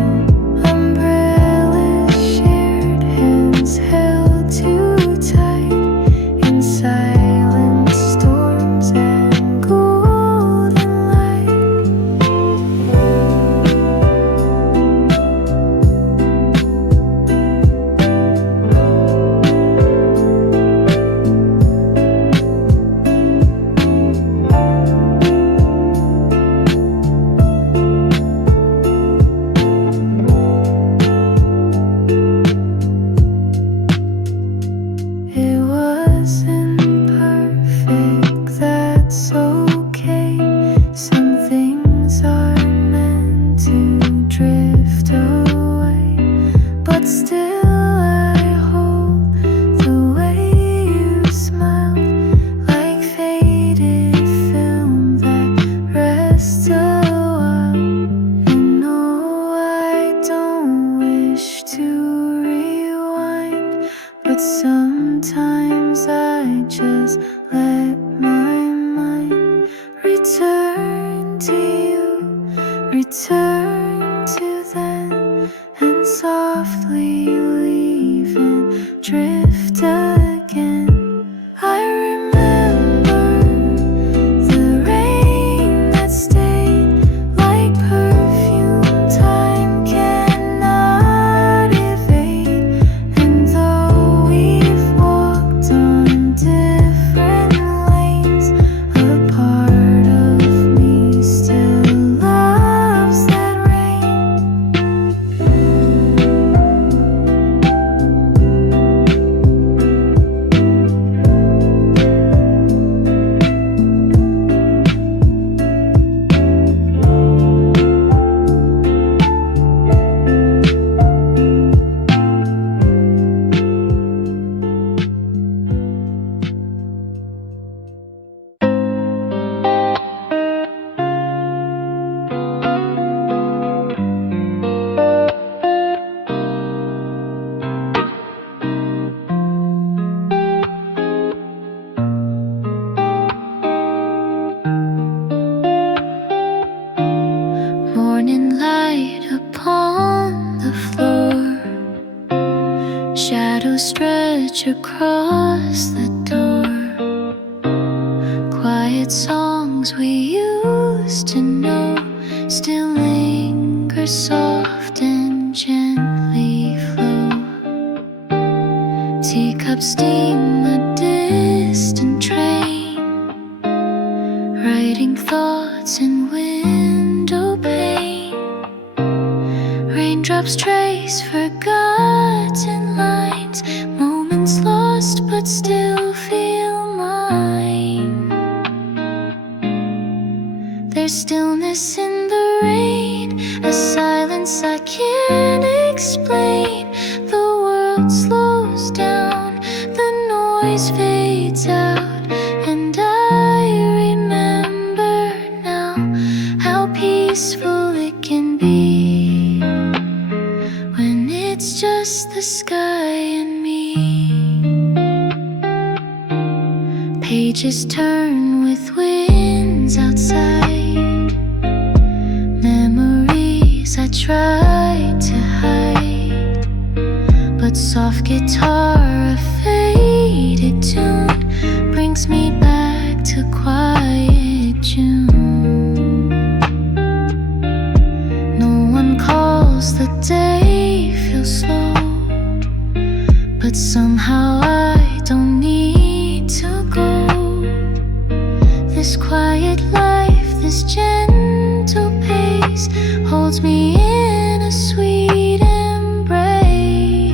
Umbrellas shared, hands held too tight in silent storms and golden light. It wasn't perfect, that's okay. Some things are meant to drift away, but still I hold the way you smiled, like faded film that rests a while. And no, I don't wish to rewind, but sometimes I just let my mind return to you, return to then, and softly leave and drift again. I remember the rain that stayed like perfume time cannot evade. And though we've walked on different lanes, a part of me still loves that rain. Morning light upon the floor, shadows stretch across the door. Quiet songs we used to know still linger soft and gently flow. Teacups steam a distant train, writing Writing thoughts in window pane. Raindrops trace forgotten lines. Moments lost but still feel mine. There's stillness in the rain, a silence I can't explain. The world slows down, the noise fades out, and I remember now how peaceful it can be when it's just the sky and me. Pages turn with winds outside. Memories I tried to hide, but soft guitar, a faded tune, brings me back to quiet June. No one calls the day feel slow, but somehow I don't need to go. This quiet life, this gentle pace, holds me in a sweet embrace.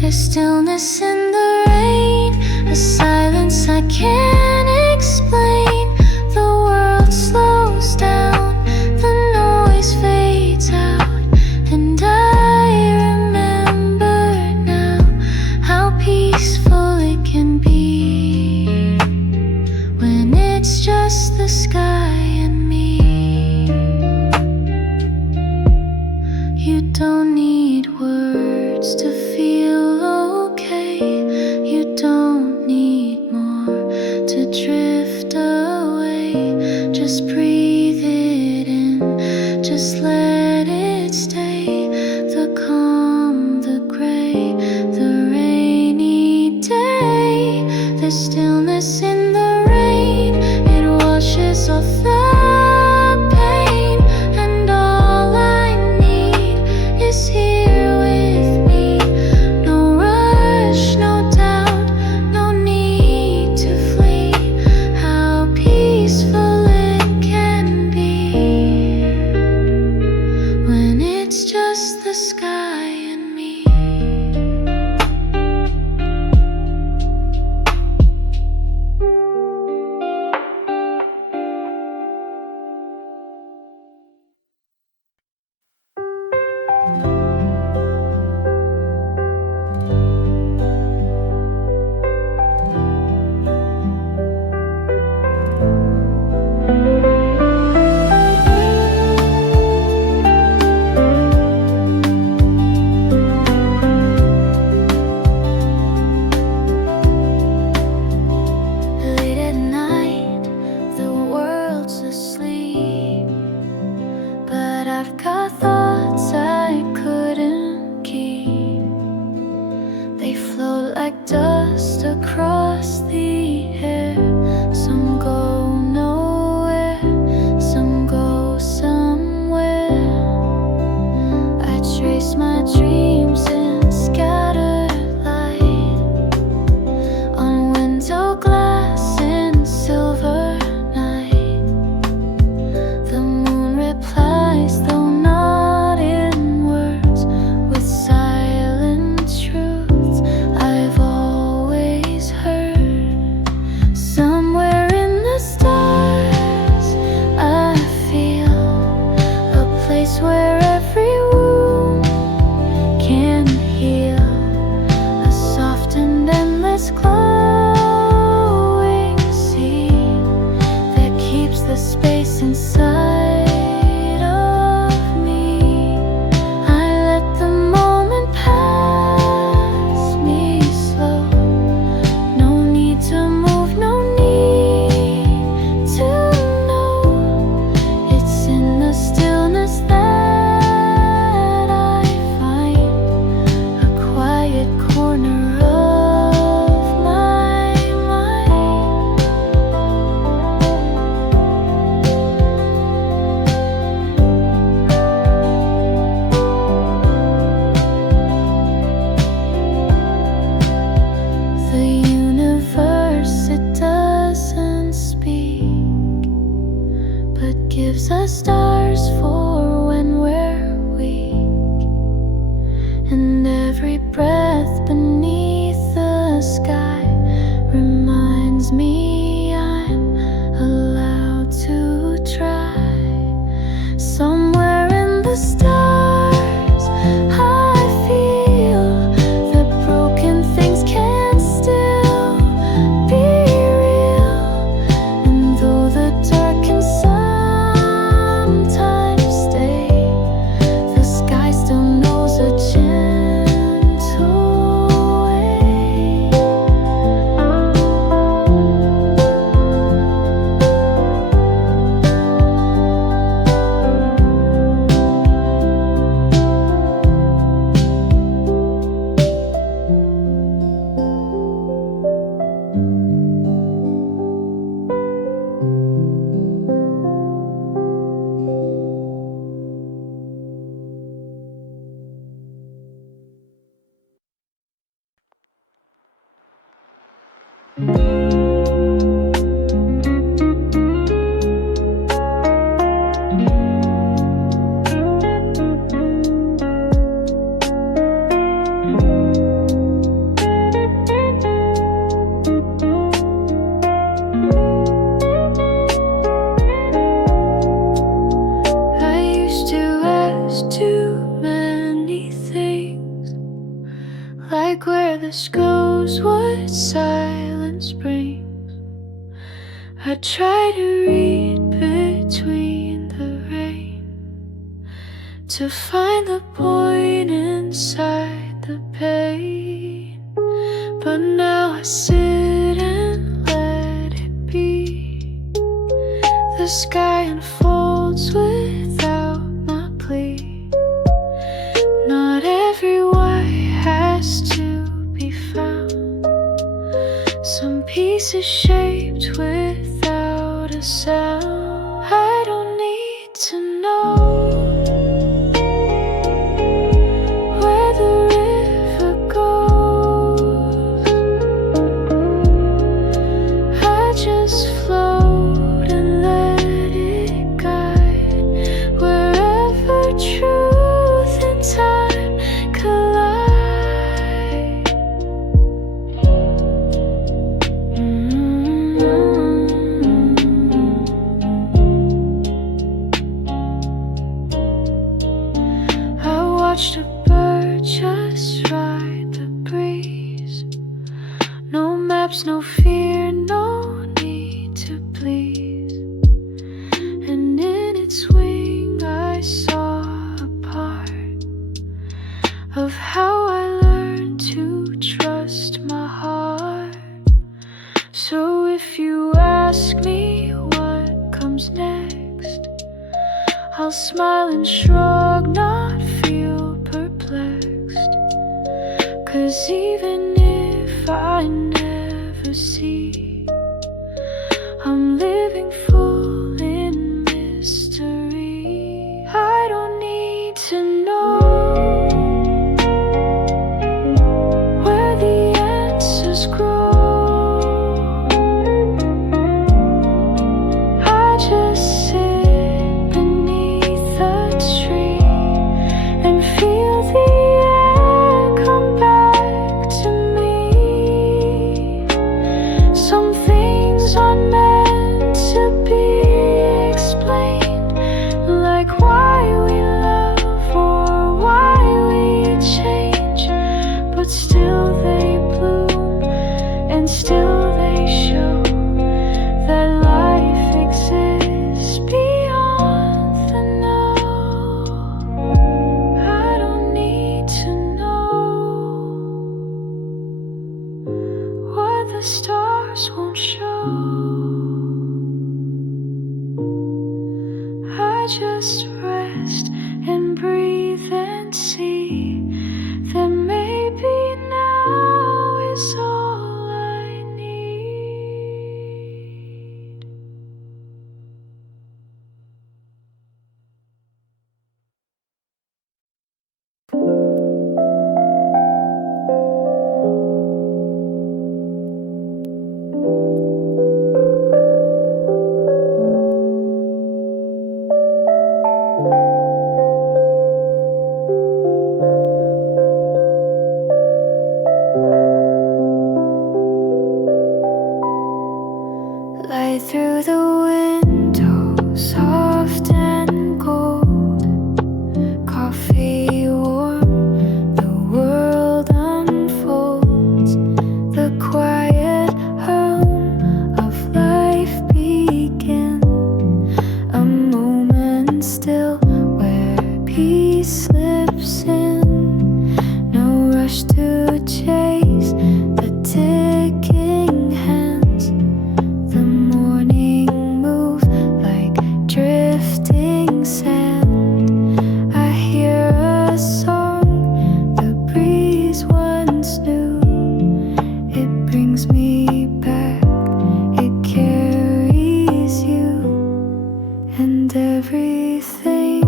There's stillness in the rain, a silence I can't explain. The world slows down, the noise fades out, and I remember now how peaceful it can be when it's just the sky and me. You don't need words to feel okay. You don't need more to drift away. Just breathe it in, just let it stay. The calm, the gray, the rainy day. There's stillness in the rain, it washes off the gives us stars for when we're weak, and every breath beneath the sky reminds me I'm allowed to try. Somewhere in the stars I feel that broken things can still be real, and though the dark can sometimes stay, the sky still knows a gentle way. I used to ask too many things, like where this goes, what silence brings. I try to read between the rain, to find the point inside the pain. But now I sit and let it be. The sky unfolds without my plea. Not every why has to be found. Some peace is shaped without a sound. I don't need to know where the river goes. I just float and let it guide wherever truth and time collide. I watched a bird just ride the breeze. No maps, no fear, no need to please. And in its wing I saw a part of how I learned to trust my heart. So if you ask me what comes next, I'll smile and shrug, not feel perplexed. 'Cause even if I never see, I'm living full in mystery. I don't need to know where the answers grow. I just sit beneath the tree and feel the air come back to me. Some things are meant to be explained, like why we love or why we change. But still they bloom, and still they show that life exists beyond the know. I don't need to know what the stars won't show. I just rest and breathe and see that maybe now is all I need. through the window, soft and cold. Coffee warm, the world unfolds. The quiet hum of life begins. A moment still where peace slips in. No rush to chase the ticking hands. The morning moves like drifting sand. I hear a song the breeze once knew. It brings me back, it carries you, and everything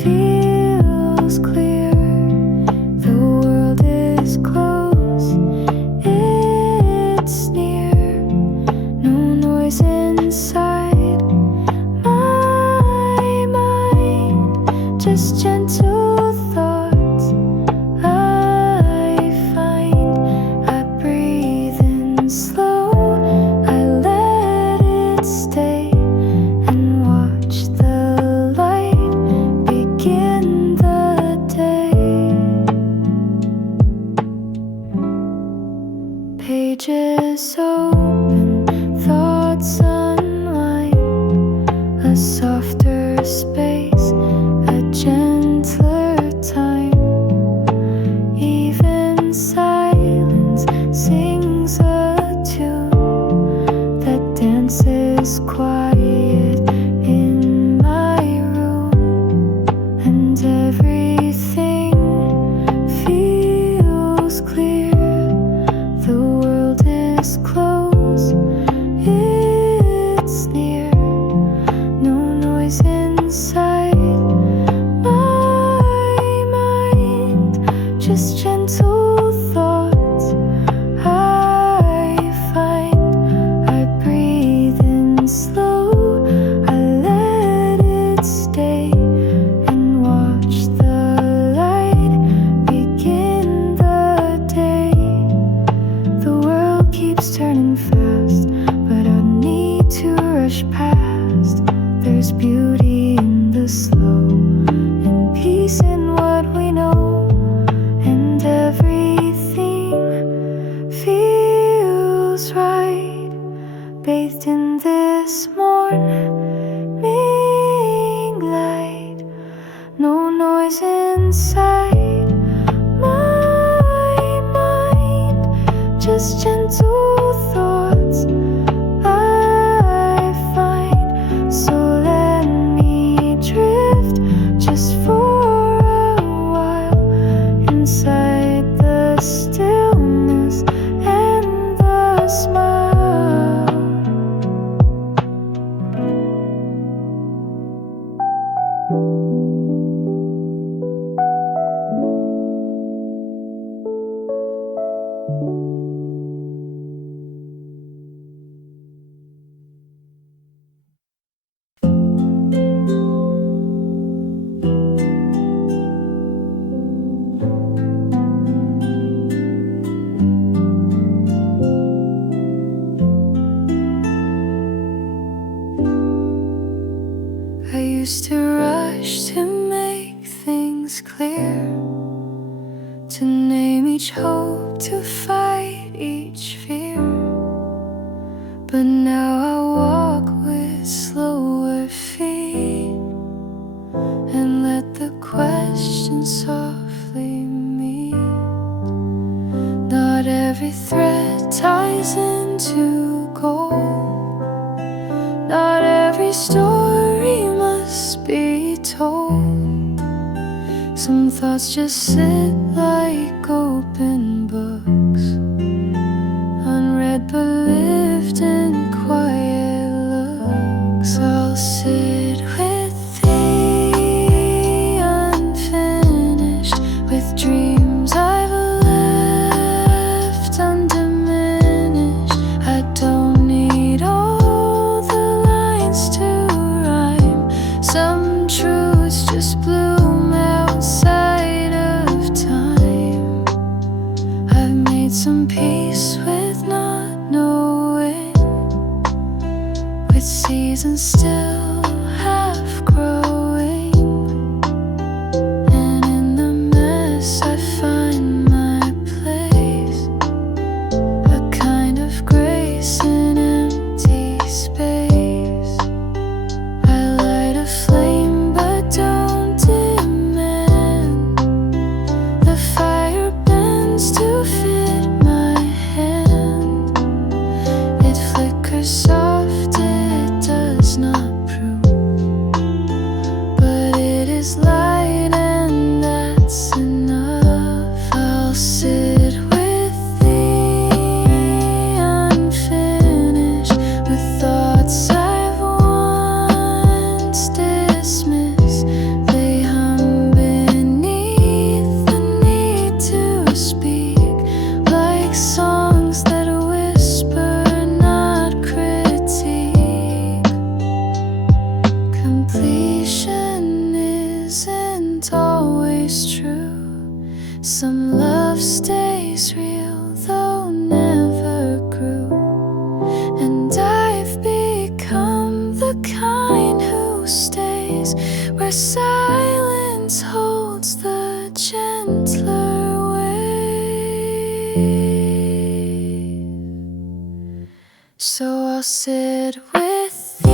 feels clear. The world is close, it's near. No noise inside my mind, just gentle thoughts I find. I breathe in slow, I let it stay, and watch the light begin the day. Pages open, thoughts unwind. A softer space, a gentler time. Even silence sings a tune that dances quiet in my room, and everything feels clear. The world is close, it's near. No noise inside my mind, just gentle thoughts I find. I breathe in slow, I let it stay, and watch the light begin the day. The world keeps turning fast, but I need to rush past. There's beauty in the slow, and peace in what we know, and everything feels right, bathed in this morning light. No noise inside my mind, just gentle thoughts I find. So let me drift just for a while, inside the stillness and the smile. I used to rush to make things clear, to name each hope, to fight each fear. But now I walk with slower feet, and let the questions softly meet. Not every thread ties into gold, not every story must be told. Some thoughts just sit like open books, unread but lived in quiet looks. I'll sit with the unfinished, with dreams I've left undiminished. I don't need all the lines to rhyme. Some truths just bloom outside of time. its seasons still half growing. And in the mess I find my place, a kind of grace in empty space. I light a flame but don't demand. The fire bends to fit my hand. It flickers soft, it does not prove, but it is light and that's enough. I'll sit with the unfinished, with thoughts I've once dismissed. They hum beneath the need to speak, like songs that whisper, not critique. Completion isn't always true. Some love stays real, though never grew. And I've become the kind who stays where silence holds the gentler wave. So I'll sit with the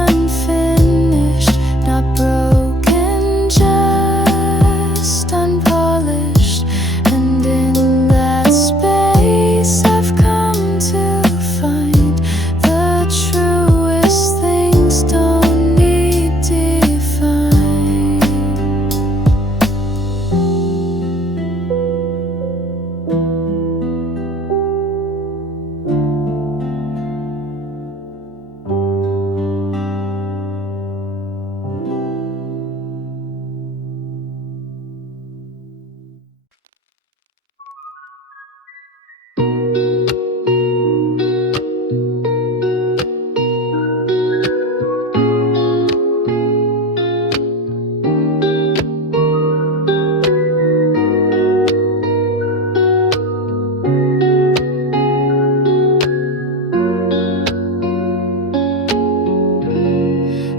unfinished, not broken, just unpolished. And in that space I've come to find the truest things don't need define.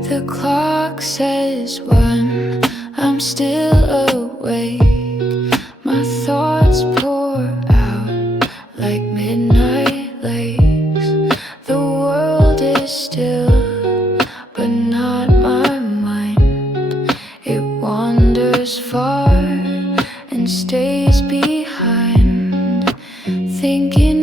The clock says one, I'm still awake. My thoughts pour out like midnight lakes. The world is still, but not my mind. It wanders far and stays behind, thinking.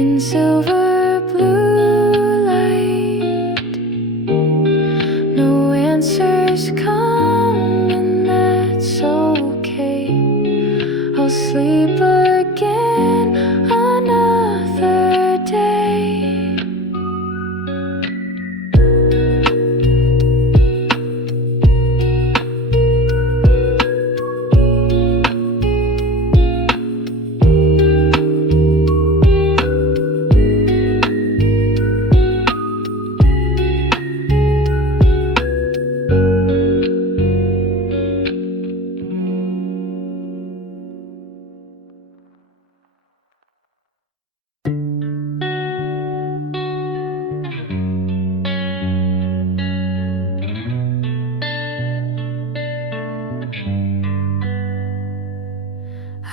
in silver blue light. No answers come, and that's okay. I'll sleep again another day.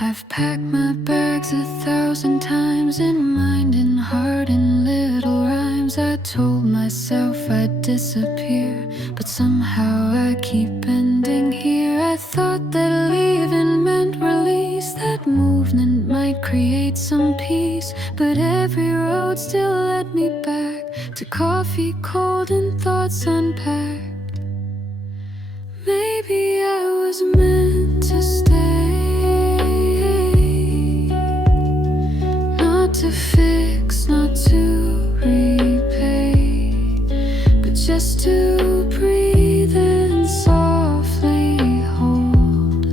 I've packed my bags 1,000 times in mind and heart and little rhymes. I told myself I'd disappear, but somehow I keep ending here. I thought that leaving meant release, that movement might create some peace, but every road still led me back to coffee cold and thoughts unpacked. Maybe I was meant to stay, not to fix, not to repay, but just to breathe and softly hold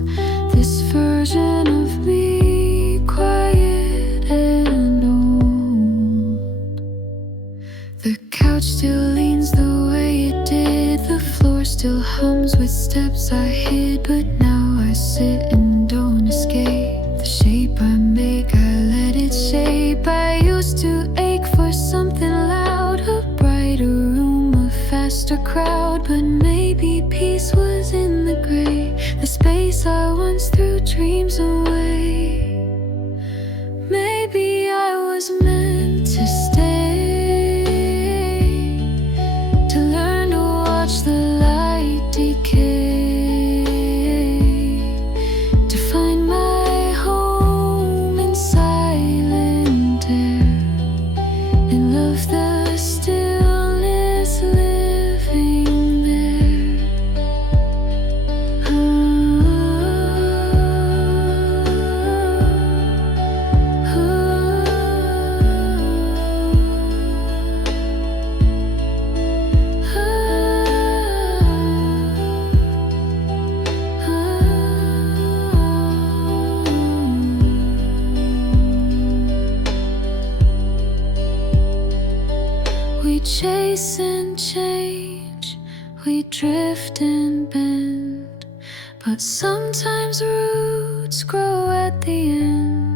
this version of me, quiet and old. The couch still leans the way it did, the floor still hums with steps I hid, but now I sit and don't escape the shape I make. I let it shape. I used to ache for something loud, a brighter room, a faster crowd, but maybe peace was in the gray, the space I once threw dreams away. Maybe I was meant to stay, to learn to watch the light decay, to find my home in silent air, and love the stillness living there. We chase and change, we drift and bend, but sometimes roots grow at the end,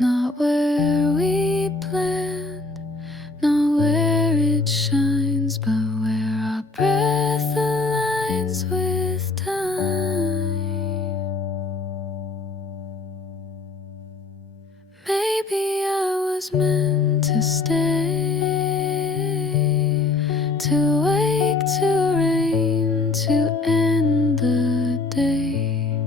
not where we planned, not where it shines, but where our breath aligns with time. Maybe I was meant to stay, to wake, to rain, to end the day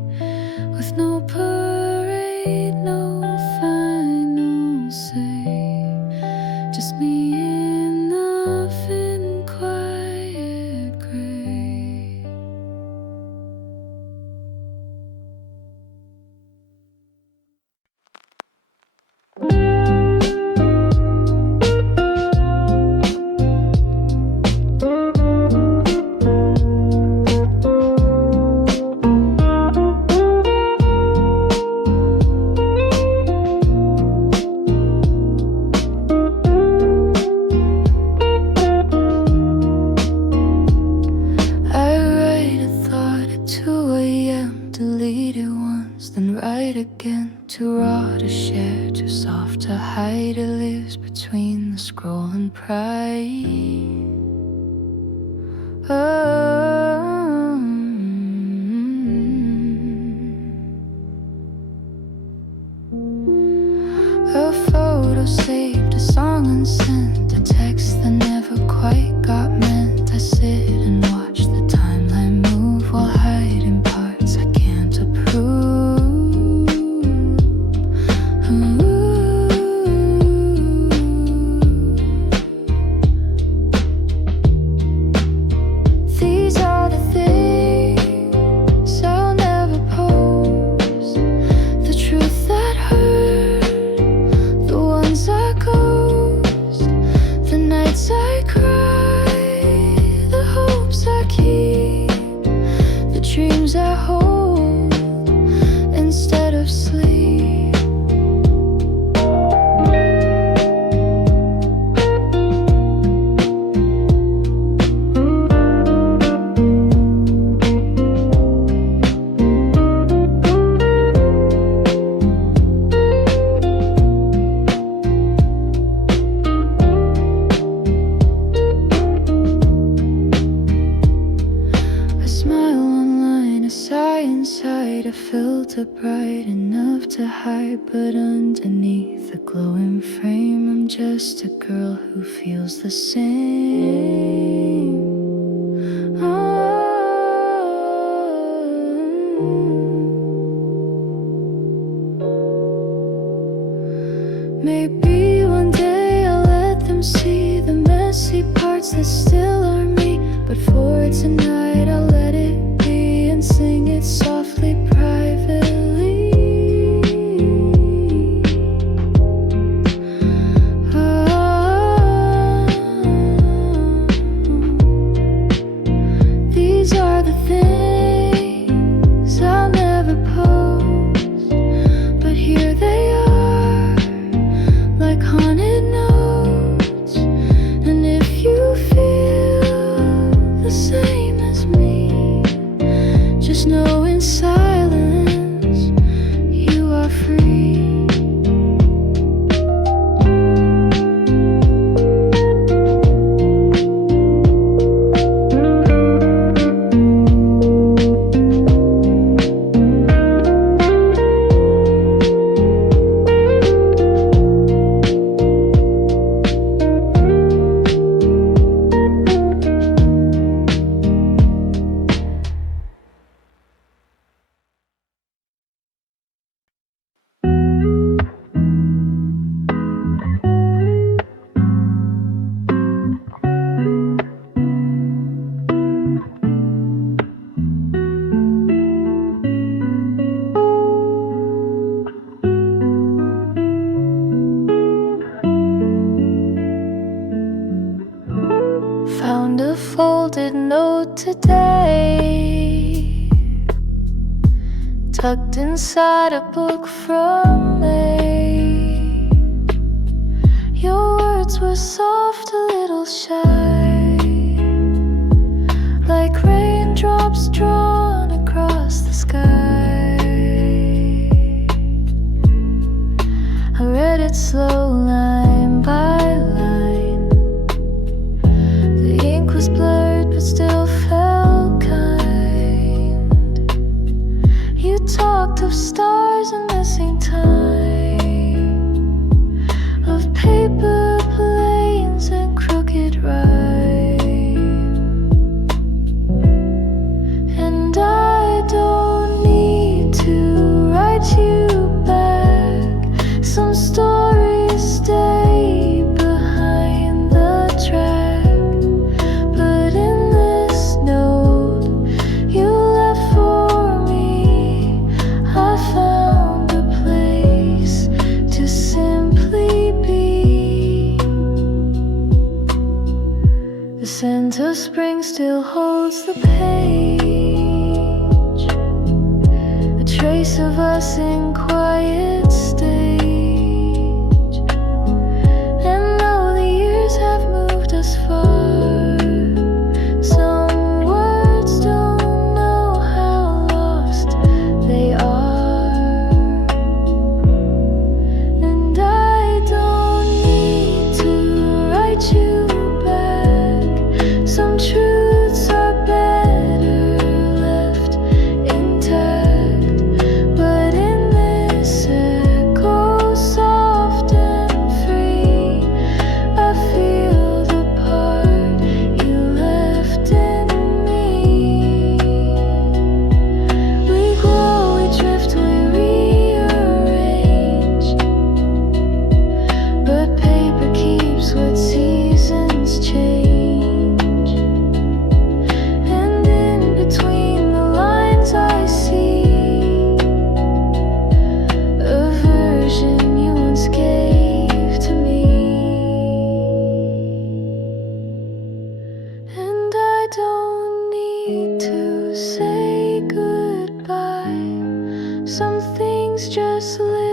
with no parade, no final say, just me enough in quiet gray. I write a thought at 2 a.m., delete it once, then write again. Too raw to share, too soft to hide. It lives between the scroll and pride. A photo saved, a song unsent, a text that never quite got meant. I sit and watch the timeline move while hiding parts I can't approve. Ooh. shelter bright enough to hide, but underneath the glowing frame I'm just a girl who feels the same. Maybe one day I'll let them see the messy parts that still are me, but for tonight I'll let it be and sing it softly, privately. These are the things I'll never post, but here they are, like haunted notes. And if you feel the same as me, just know in silence you are free. Found a folded note today, tucked inside a book from May. Your words were soft, a little shy, like raindrops drawn across the sky. I read it slow, line by line. The ink was blurred but still felt kind. You talked of stars and missing time, of paper planes and crooked rhyme. And I don't need to write you back. Some stories stay behind the track, but in this note you left for me, I found a place to simply be. The scent of spring still holds the page, a trace of us in quiet stage. And though the years have moved us far, some words don't know how lost they are. And I don't need to write you back. Some truths are better left intact, but in this echo, soft and free, I feel the part you left in me. We grow, we drift, we rearrange, but paper keeps what seasons change. And in between the lines I see a version you once gave to me. And I don't need to say goodbye. Some things just live